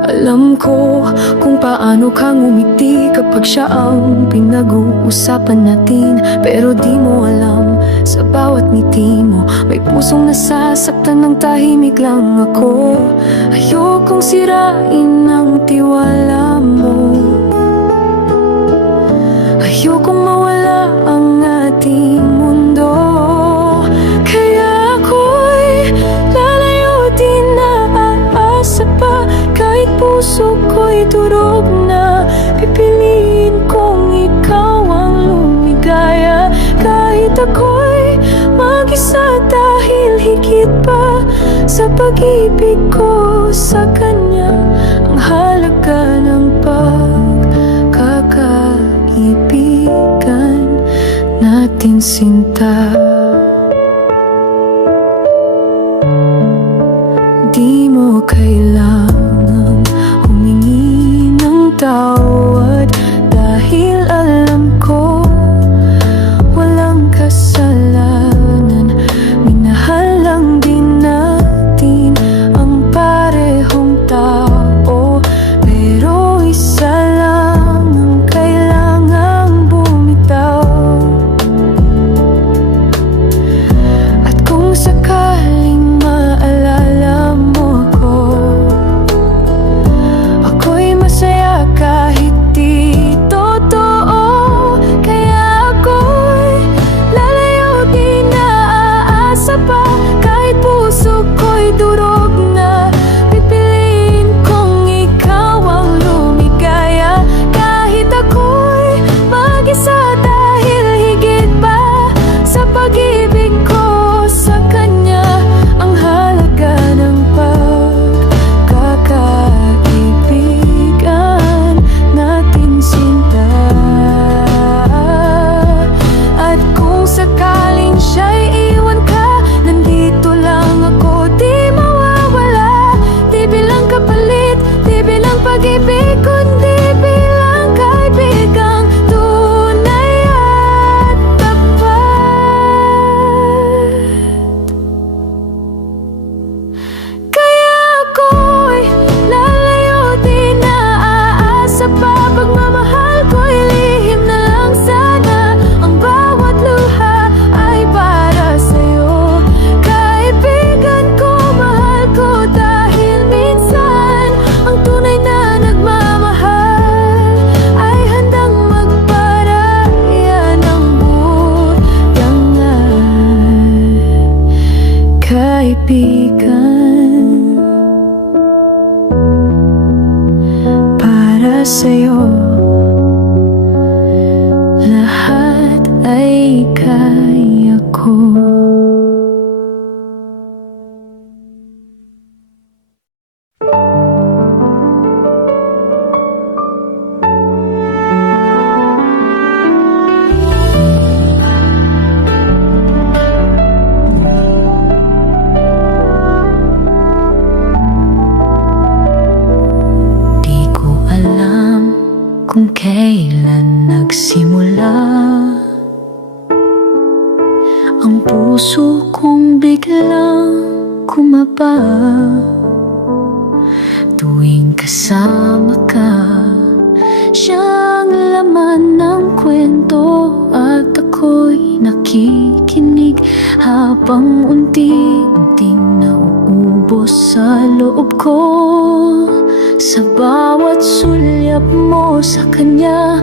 Alam ko kung paano kang umiti kapag siya ang pinag-uusapan natin, pero di mo alam, sa bawat ngiti mo may pusong nasasaktan ng tahimik lang ako. Ayokong sirain ang tiwala mo, ayokong mawala ang ating mundo. Kaya ako'y lalayo, di na aasa pa. Kahit puso ko'y durog na, pipiliin kong ikaw ang lumigaya. Kahit ako'y mag-isa, dahil higit pa sa pag-ibig ko sa kanya ang halaga ng pagkakaibigan natin sinta. Di mo kailangang humingi ng tawad, dahil alam ko walang kasalanan. Minahal lang din natin ang parehong tao, pero isa lang ang kailangang bumitaw. At kung sakaling maalala mo ako, ako'y masaya kahit di totoo. Kaya ako'y lalayo, di na aasa pa. Kahit puso ko'y durog na, pipiliin kong ikaw ang lumigaya. Kahit ako'y mag-isa, dahil higit pa sa pag-ibig ko sa kanya ang halaga ng pagkakaibigan natin sinta. At kung sakaling siya'y iwan ka, nandito lang ako, di mawawala. Di bilang kapalit, di bilang pag-ibig, kundi bilang kaibigang tunay at tapat. Kaya ako'y lalayo, di na aasa pa. Pagmamahal ko'y lihim na lang sana, ang bawat luha ay para sa'yo. Kaibigan ko, mahal ko, dahil minsan ang tunay na nagmamahal ay handang magparaya ng buyangan. Kaibigan, para sa'yo lahat ay kaya ko. Di ko alam kung kailan nagsimula ang puso kong biglang kumaba. Tuwing kasama ka, siyang laman ng kwento, at ako'y nakikinig habang unti-unting nauubos sa loob ko. Sa bawat sulyap mo sa kanya,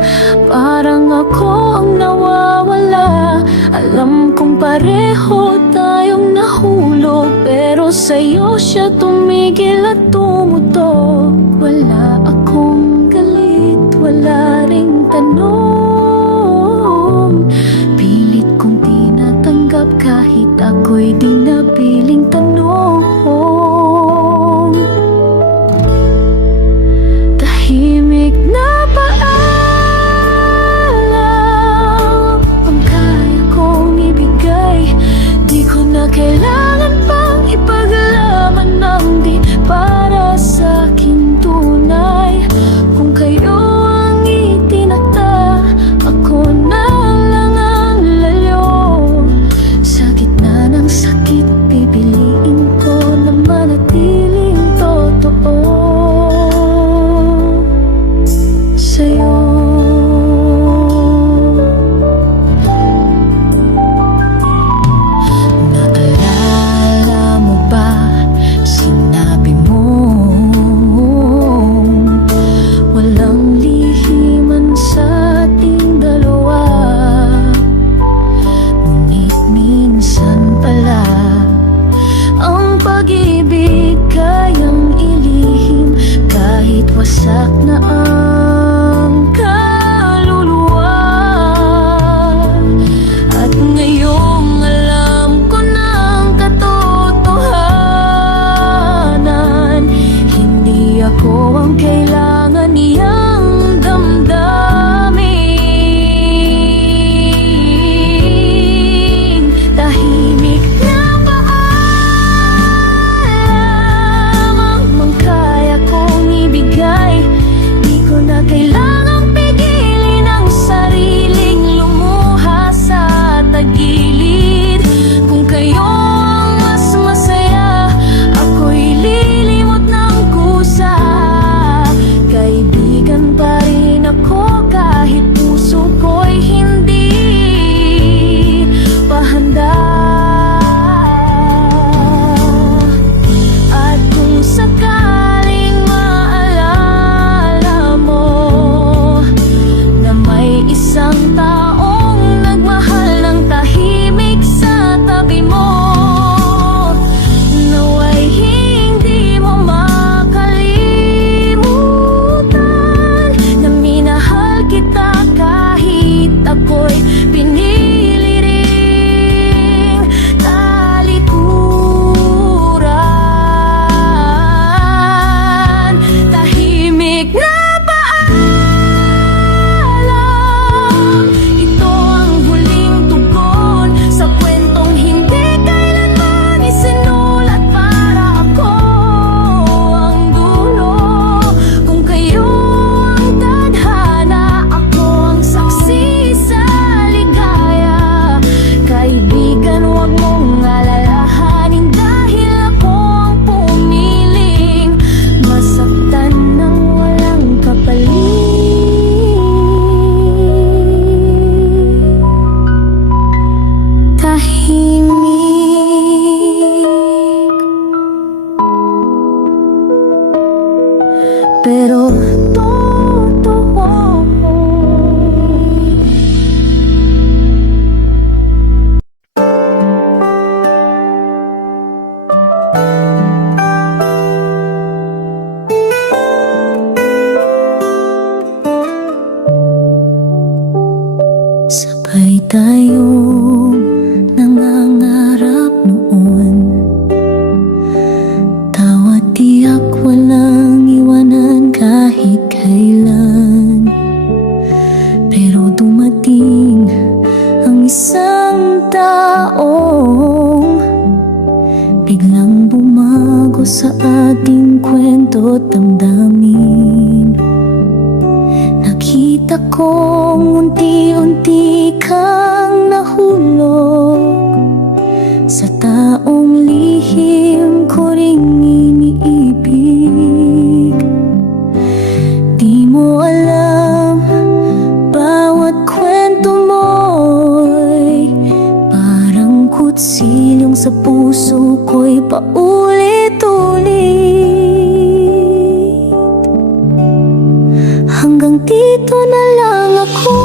parang ako ang nawawala. Alam kong pareho tayong nahulog, pero sa'yo siya tumigil at tumutok. Wala akong galit, wala ring tanong. Pilit kong tinatanggap kahit ako'y di napiling tanong. Tahimik na paalam ang kaya kong ibigay. Di ko na kailangan pang ipaglaman ng di para sa akin tunay. Kung kayo ang itinakda, ako na lang ang layo. Sa gitna ng sakit, pipiliin ko na manatiling totoo sa'yo. Naalala mo ba, sinabi mo walang lihiman sa ating dalawa. Ngunit minsan pala ang pag-ibig kayang ilihim kahit wasak na ang kaluluwa. At ngayong alam ko ng katotohanan, hindi ako ang kailangan niyang damdamin. Tahimik na paalam ang kaya kong ibigay. Di ko na kailangang pigilin ang sariling lumuha sa tagilid. Kung kayo ang mas masaya, ako'y lilimot ng kusa. Kaibigan pa rin ako kahit puso ko'y hindi pahanda. At kung sakaling maalala mo na may isang taong nagmahal ng tahimik sa tabi mo, naway hindi mo makalimutan na minahal kita kahit ako'y pinili ring talikuran. Tahimik na paalam, ito ang huling tugon sa kwentong hindi kailanman isinulat para ako ang dulo. Kung kayo ang tadhana, ako ang saksi sa ligaya. Kaibigan, huwag mong alalahanin dahil ako ang pumiling masaktan ng walang kapalit. Tahimik pero totoo. Sabay tayong nangangarap noon, tawa't tiyak walang iwanan kahit kailan. Pero dumating ang isang taong biglang bumago sa ating kwento't damdamin. Nakita kong unti-unti kang nahulog sa taong lihim ko ring iniibig. Di mo alam, bawat kwento mo'y parang kutsilyong sa puso ko'y paulit-ulit. Hanggang dito na lang ako.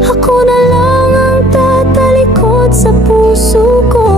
Ako na lang ang tatalikod sa puso ko.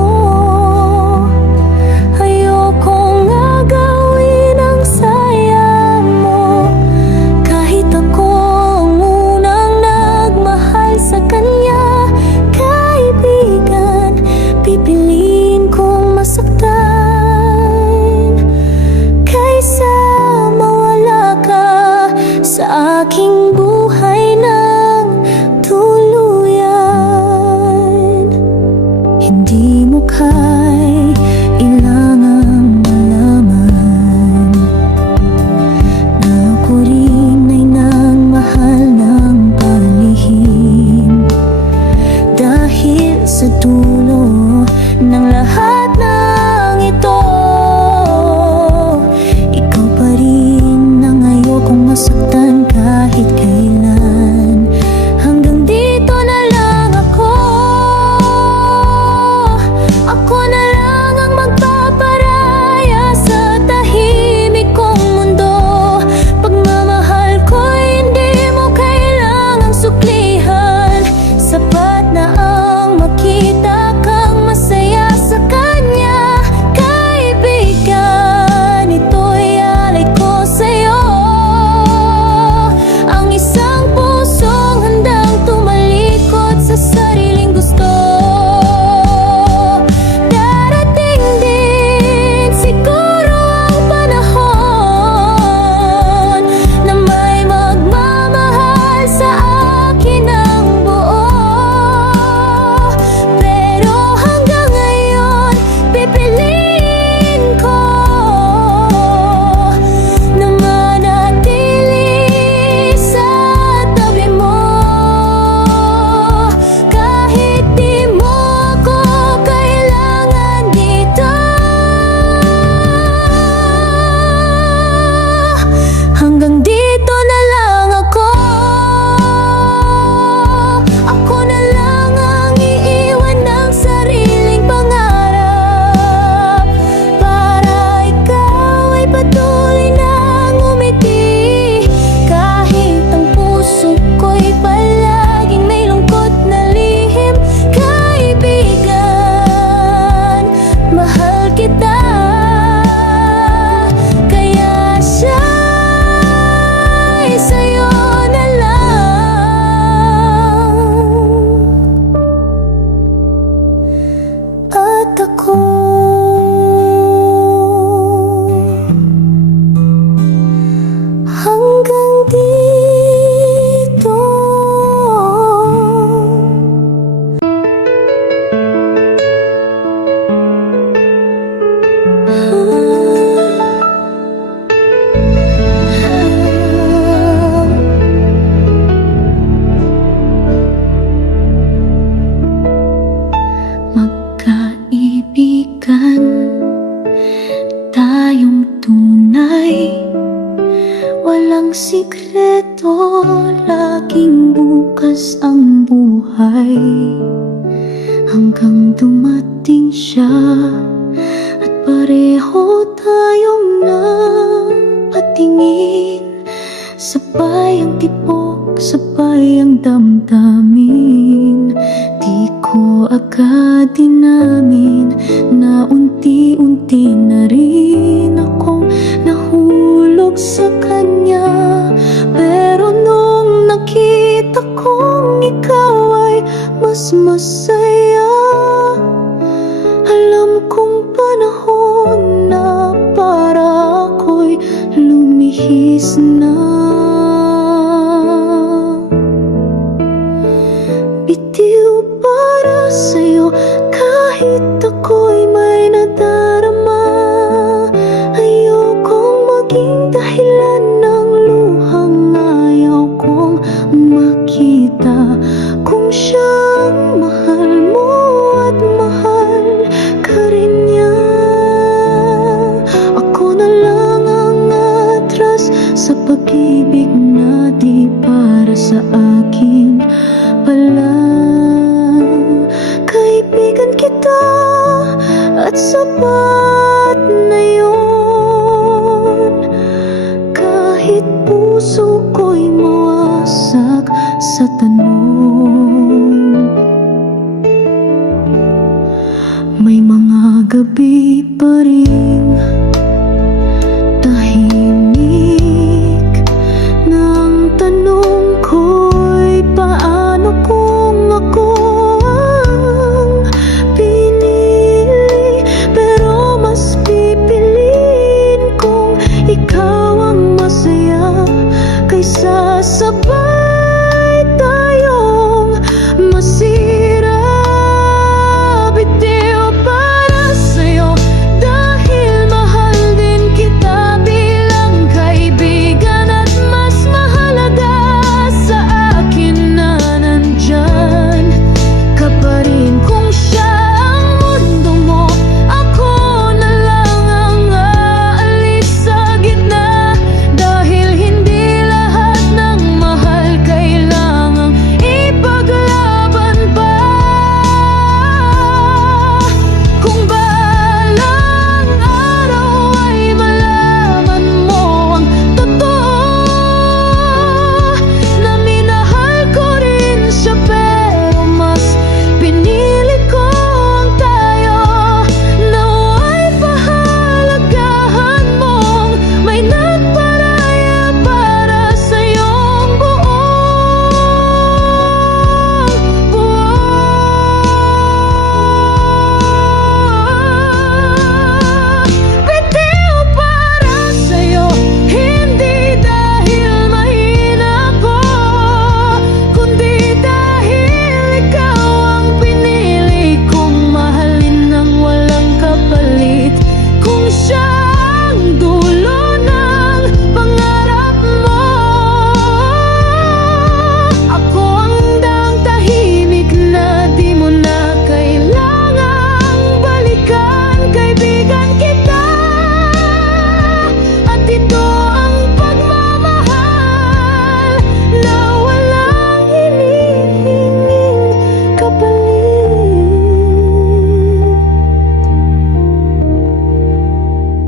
sikreto, laging bukas ang buhay. Hanggang dumating siya at pareho tayong napatingin. Sabay ang tipok, sabay ang damdamin. Di ko agad dinamin na unti-unti na rin akong nahulog sa kanya. Pero nung nakita kong ikaw ay mas masaya, alam kong panahon na para ako'y lumihis na. Bitiw para sa'yo kahit ako'y may nadarama. Ayokong maging dahilan ng luhang ayaw kong makita. Kung siyang mahal mo at mahal ka rin niya, ako na lang ang atras sa pag-ibig na di para sa akin pala. Kaibigan kita at sapat na yun. Kahit puso ko'y mawasak sa tanong, may mga gabi pa rin tahimik ng tanong ko'y paano kung ako ang pinili. Pero mas pipiliin kung ikaw ang masaya kaysa sabay tayong masira. Bitiw para sa'yo dahil mahal din kita bilang kaibigan. At mas mahalaga sa akin na nandyan ka pa rin. Kung siya ang mundo mo, ako na lang ang aalis sa gitna. Dahil hindi lahat ng mahal kailangang ipaglaban pa. Kung balang araw ay malaman mo ang totoo, na minahal ko rin siya pero mas pinili ko ang tayo. Nawa'y pahalagahan mong may nagparaya para sa iyong buong buhay. Bitiw para sa'yo, hindi dahil mahina ko, kundi dahil ikaw ang pinili kong mahalin ng walang kapalit. Kung siya ang dulo ng pangarap mo, ako ang dang tahimik na di mo na kailangang balikan. Kaibigan kita at ito ang pagmamahal na walang hinihinging kapalit.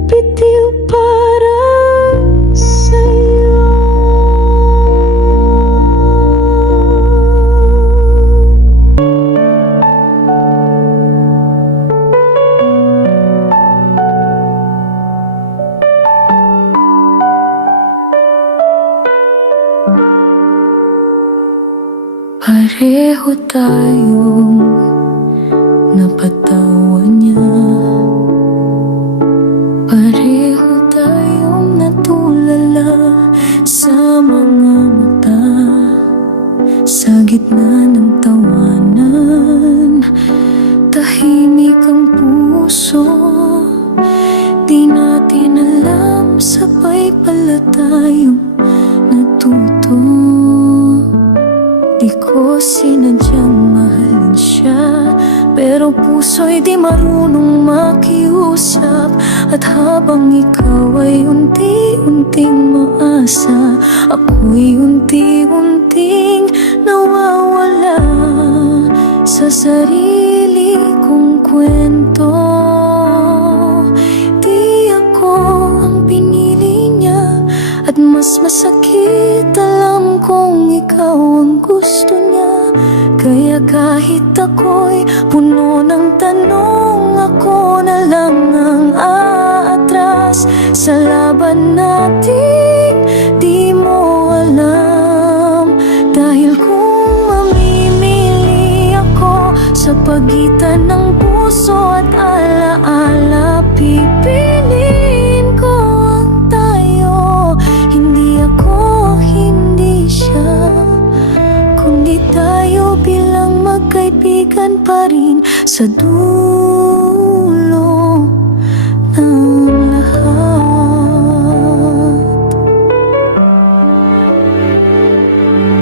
Bitiw para sa'yo. Pareho tayong napatawan niya. Pareho tayong natulala sa mga mata. Sa gitna ng tawanan, tahimik ang puso. Di natin alam, sabay pala tayong natuto. Di ko sinadyang mahalin siya, pero puso'y di marunong makiusap. At habang ikaw ay unti-unting maasa. Ako'y unti-unting nawawala sa sarili kong kwento. Di ako ang pinili niya, at mas masakit alam kong ikaw ang gusto niya. Kaya kahit ako'y puno ng tanong, ako na lang ang aatras sa laban natin. Di mo alam, dahil kung mamimili ako sa pagitan ng puso at alaala, pipiliin ko ang tayo. Hindi ako, hindi siya, kundi tayo bilang magkaibigan pa rin sa dulo ng lahat.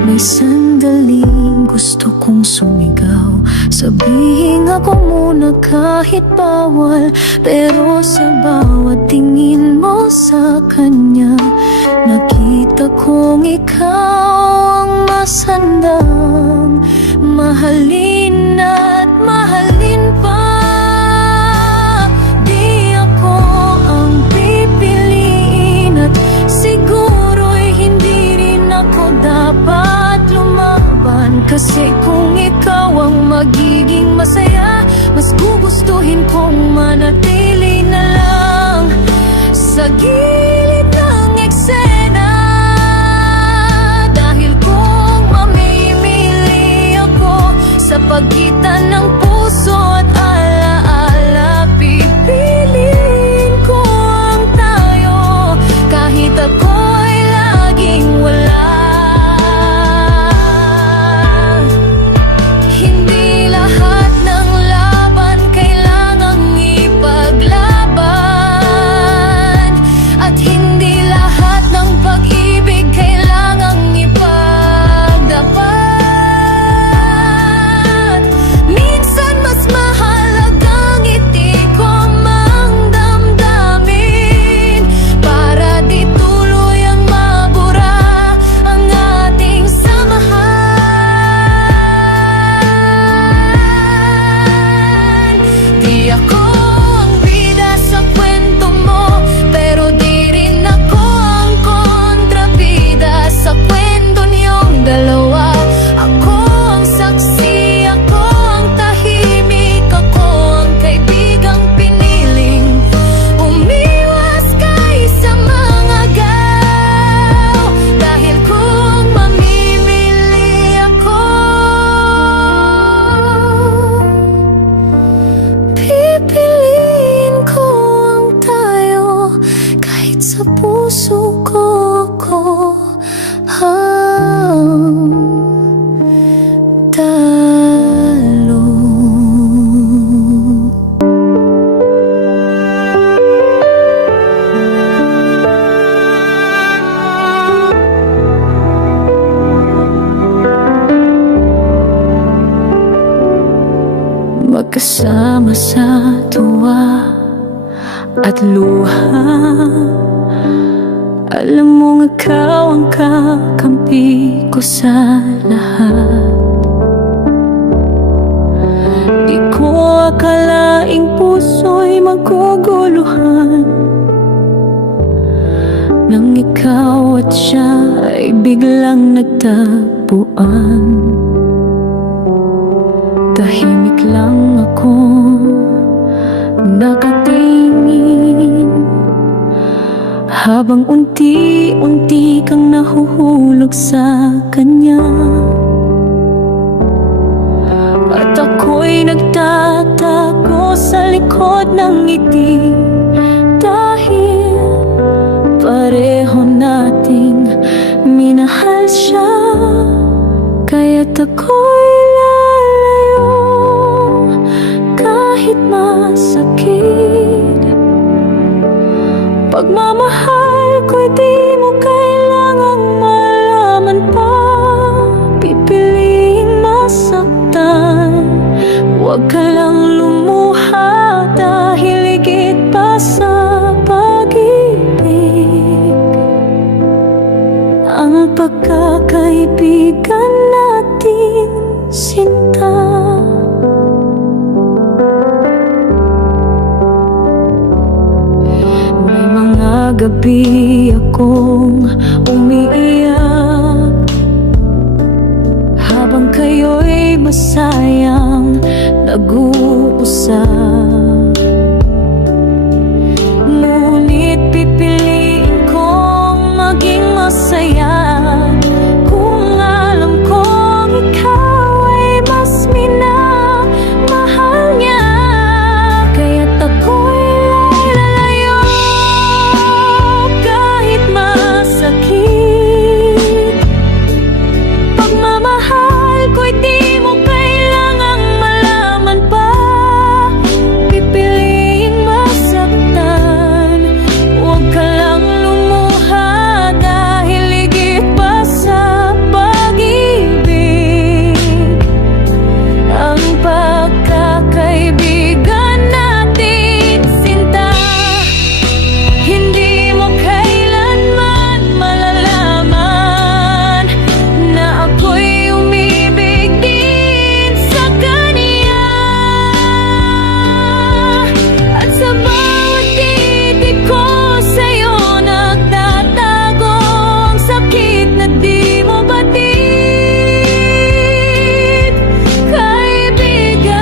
May sandaling gusto kong sumigaw, sabihin ako muna kahit bawal. Pero sa bawat tingin mo sa kanya, nakita kong ikaw ang mas handang mahalin at mahalin pa. Di ako ang pipiliin, at siguro'y hindi rin ako dapat lumaban. Kasi kung ikaw ang magiging masaya, mas gugustuhin kong manatili na lang sa gilid ng eksena. Dahil kung mamimili ako sa pagitan ng puso at alaala, pipiliin ko ang tayo, kahit ako'y laging wala. Hindi lahat ng laban kailangang ipaglaban, at hindi lahat ng pag-ibig kailangang ipagdapat. Minsan mas mahalagang itikom ang damdamin, para di tuluyang mabura ang ating samahan. Di ako ang bida sa kwento mo, pero di rin ako ang kontrabida sa kwento niyong dalawa. Ako ang saksi, ako ang tahimik, ako ang kaibigang piniling umiwas kaysa mga gaw. Dahil kung mamimili ako, pipiliin ko ang tayo, kahit sa puso ko ako ang talo. Magkasama sa tuwa at luha, alam mong ikaw ang kakampi ko sa lahat. Di ko akalaing puso'y maguguluhan, nang ikaw at siya ay biglang nagtagpuan. Tahimik lang ako, nakatingin, habang unti-unti kang nahuhulog sa kanya. At ako'y nagtatago sa likod ng ngiti, dahil pareho nating minahal siya. Kaya't ako'y lalayo kahit masakit. Pagmamahal ko'y di mo kailangang malaman pa. Pipiliing masaktan, huwag ka lang lumuha, dahil higit pa sa pag-ibig gabi akong umiiyak habang kayo'y masayang nag-uusap. Ngunit pipiliin kong maging masaya kung alam kong ikaw ay mas minamahal niya. Kaya't ako'y lalayo kahit masakit. Pagmamahal ko'y di mo kailangang malaman pa. Pipiliing masaktan, huwag ka lang lumuha dahil higit pa sa pag-ibig ang pagkakaibigan natin, sinta. Hindi mo kailanman malalaman na ako'y umibig din sa kanya. At sa bawat titik ko sa'yo nagtatago ang sakit na di mo batid, kaibigan.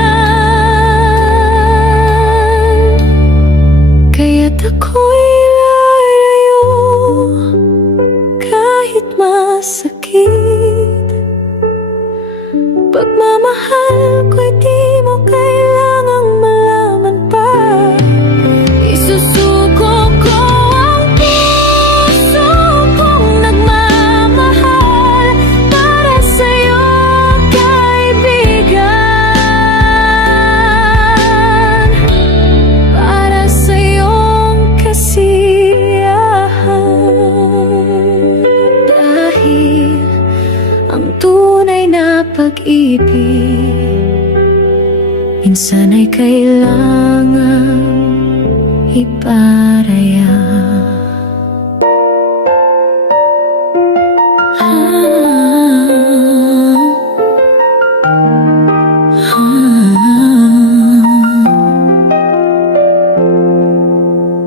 Kaya't ako'y lalayo kahit masakit. Pagmamahal ko'y di mo kailangang malaman pa. Isusuko ko ang puso kong nagmamahal para sa'yo, kaibigan. Para sa'yong kasiyahan. Dahil ang tunay na pag-ibig minsan ay kailangan iparaya.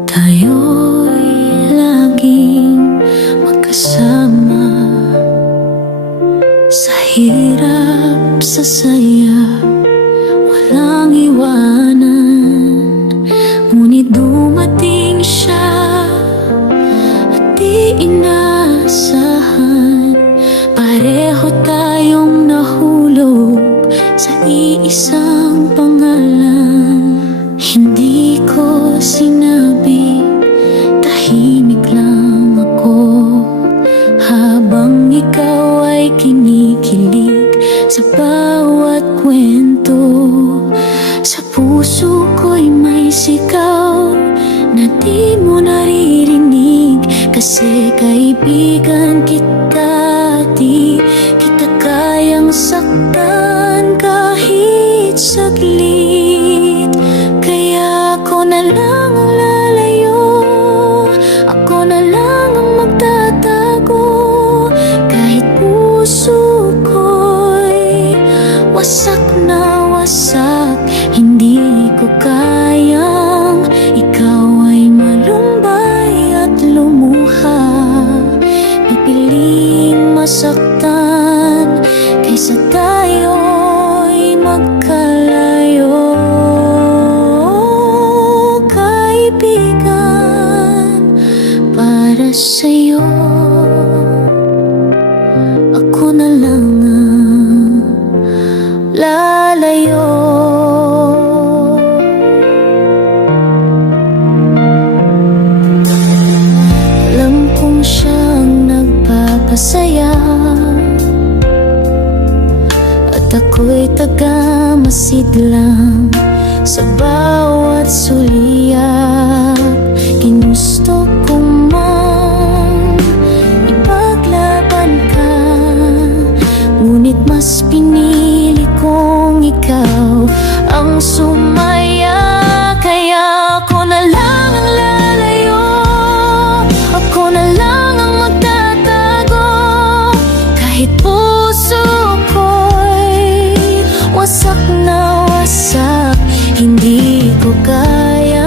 Tayo'y laging magkasama sa hirap, sa saya, walang iwanan. Ngunit dumating siya at di inaasahan. Pareho tayong nahulog sa iisang pangalan. Hindi ko sinabi, tahimik lang ako habang ikaw ay kinikilig sa bawat kwento. Sa puso ko'y may sigaw na di mo naririnig, kasi kaibigan kita, di kita kayang saktan kahit saglit. Kaya ako na lang ang lalayo, ako na lang ang magtatago, kahit puso ko'y wasak na wasak. Hindi ko kayang ikaw ay malumbay at lumuha. Pipiling masaktan kaysa tayo'y magkalayo, kaibigan. Para sa'yo ako na lang ang lalayo. Alam kong siyang nagpapasaya at ako'y taga-masid lang sa bawat suliyap. Ginusto kong mang ipaglaban ka, ngunit mas pinili kong ikaw ang sumaya. Kaya ako na lang ang lalayo, ako na lang ang magtatago, kahit puso ko'y wasak na wasak. Hindi ko kaya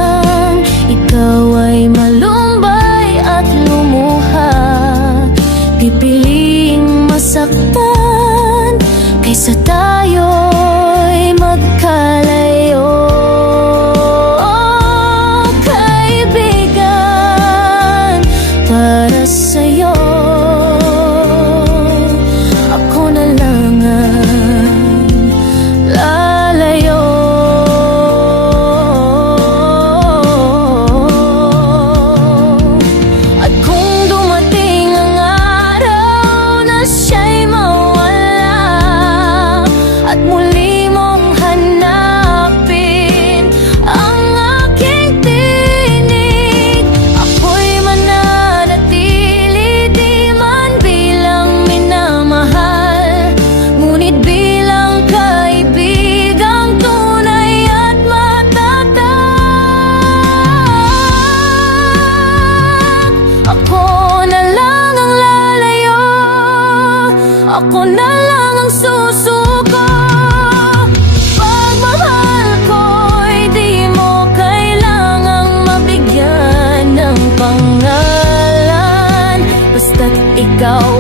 ikaw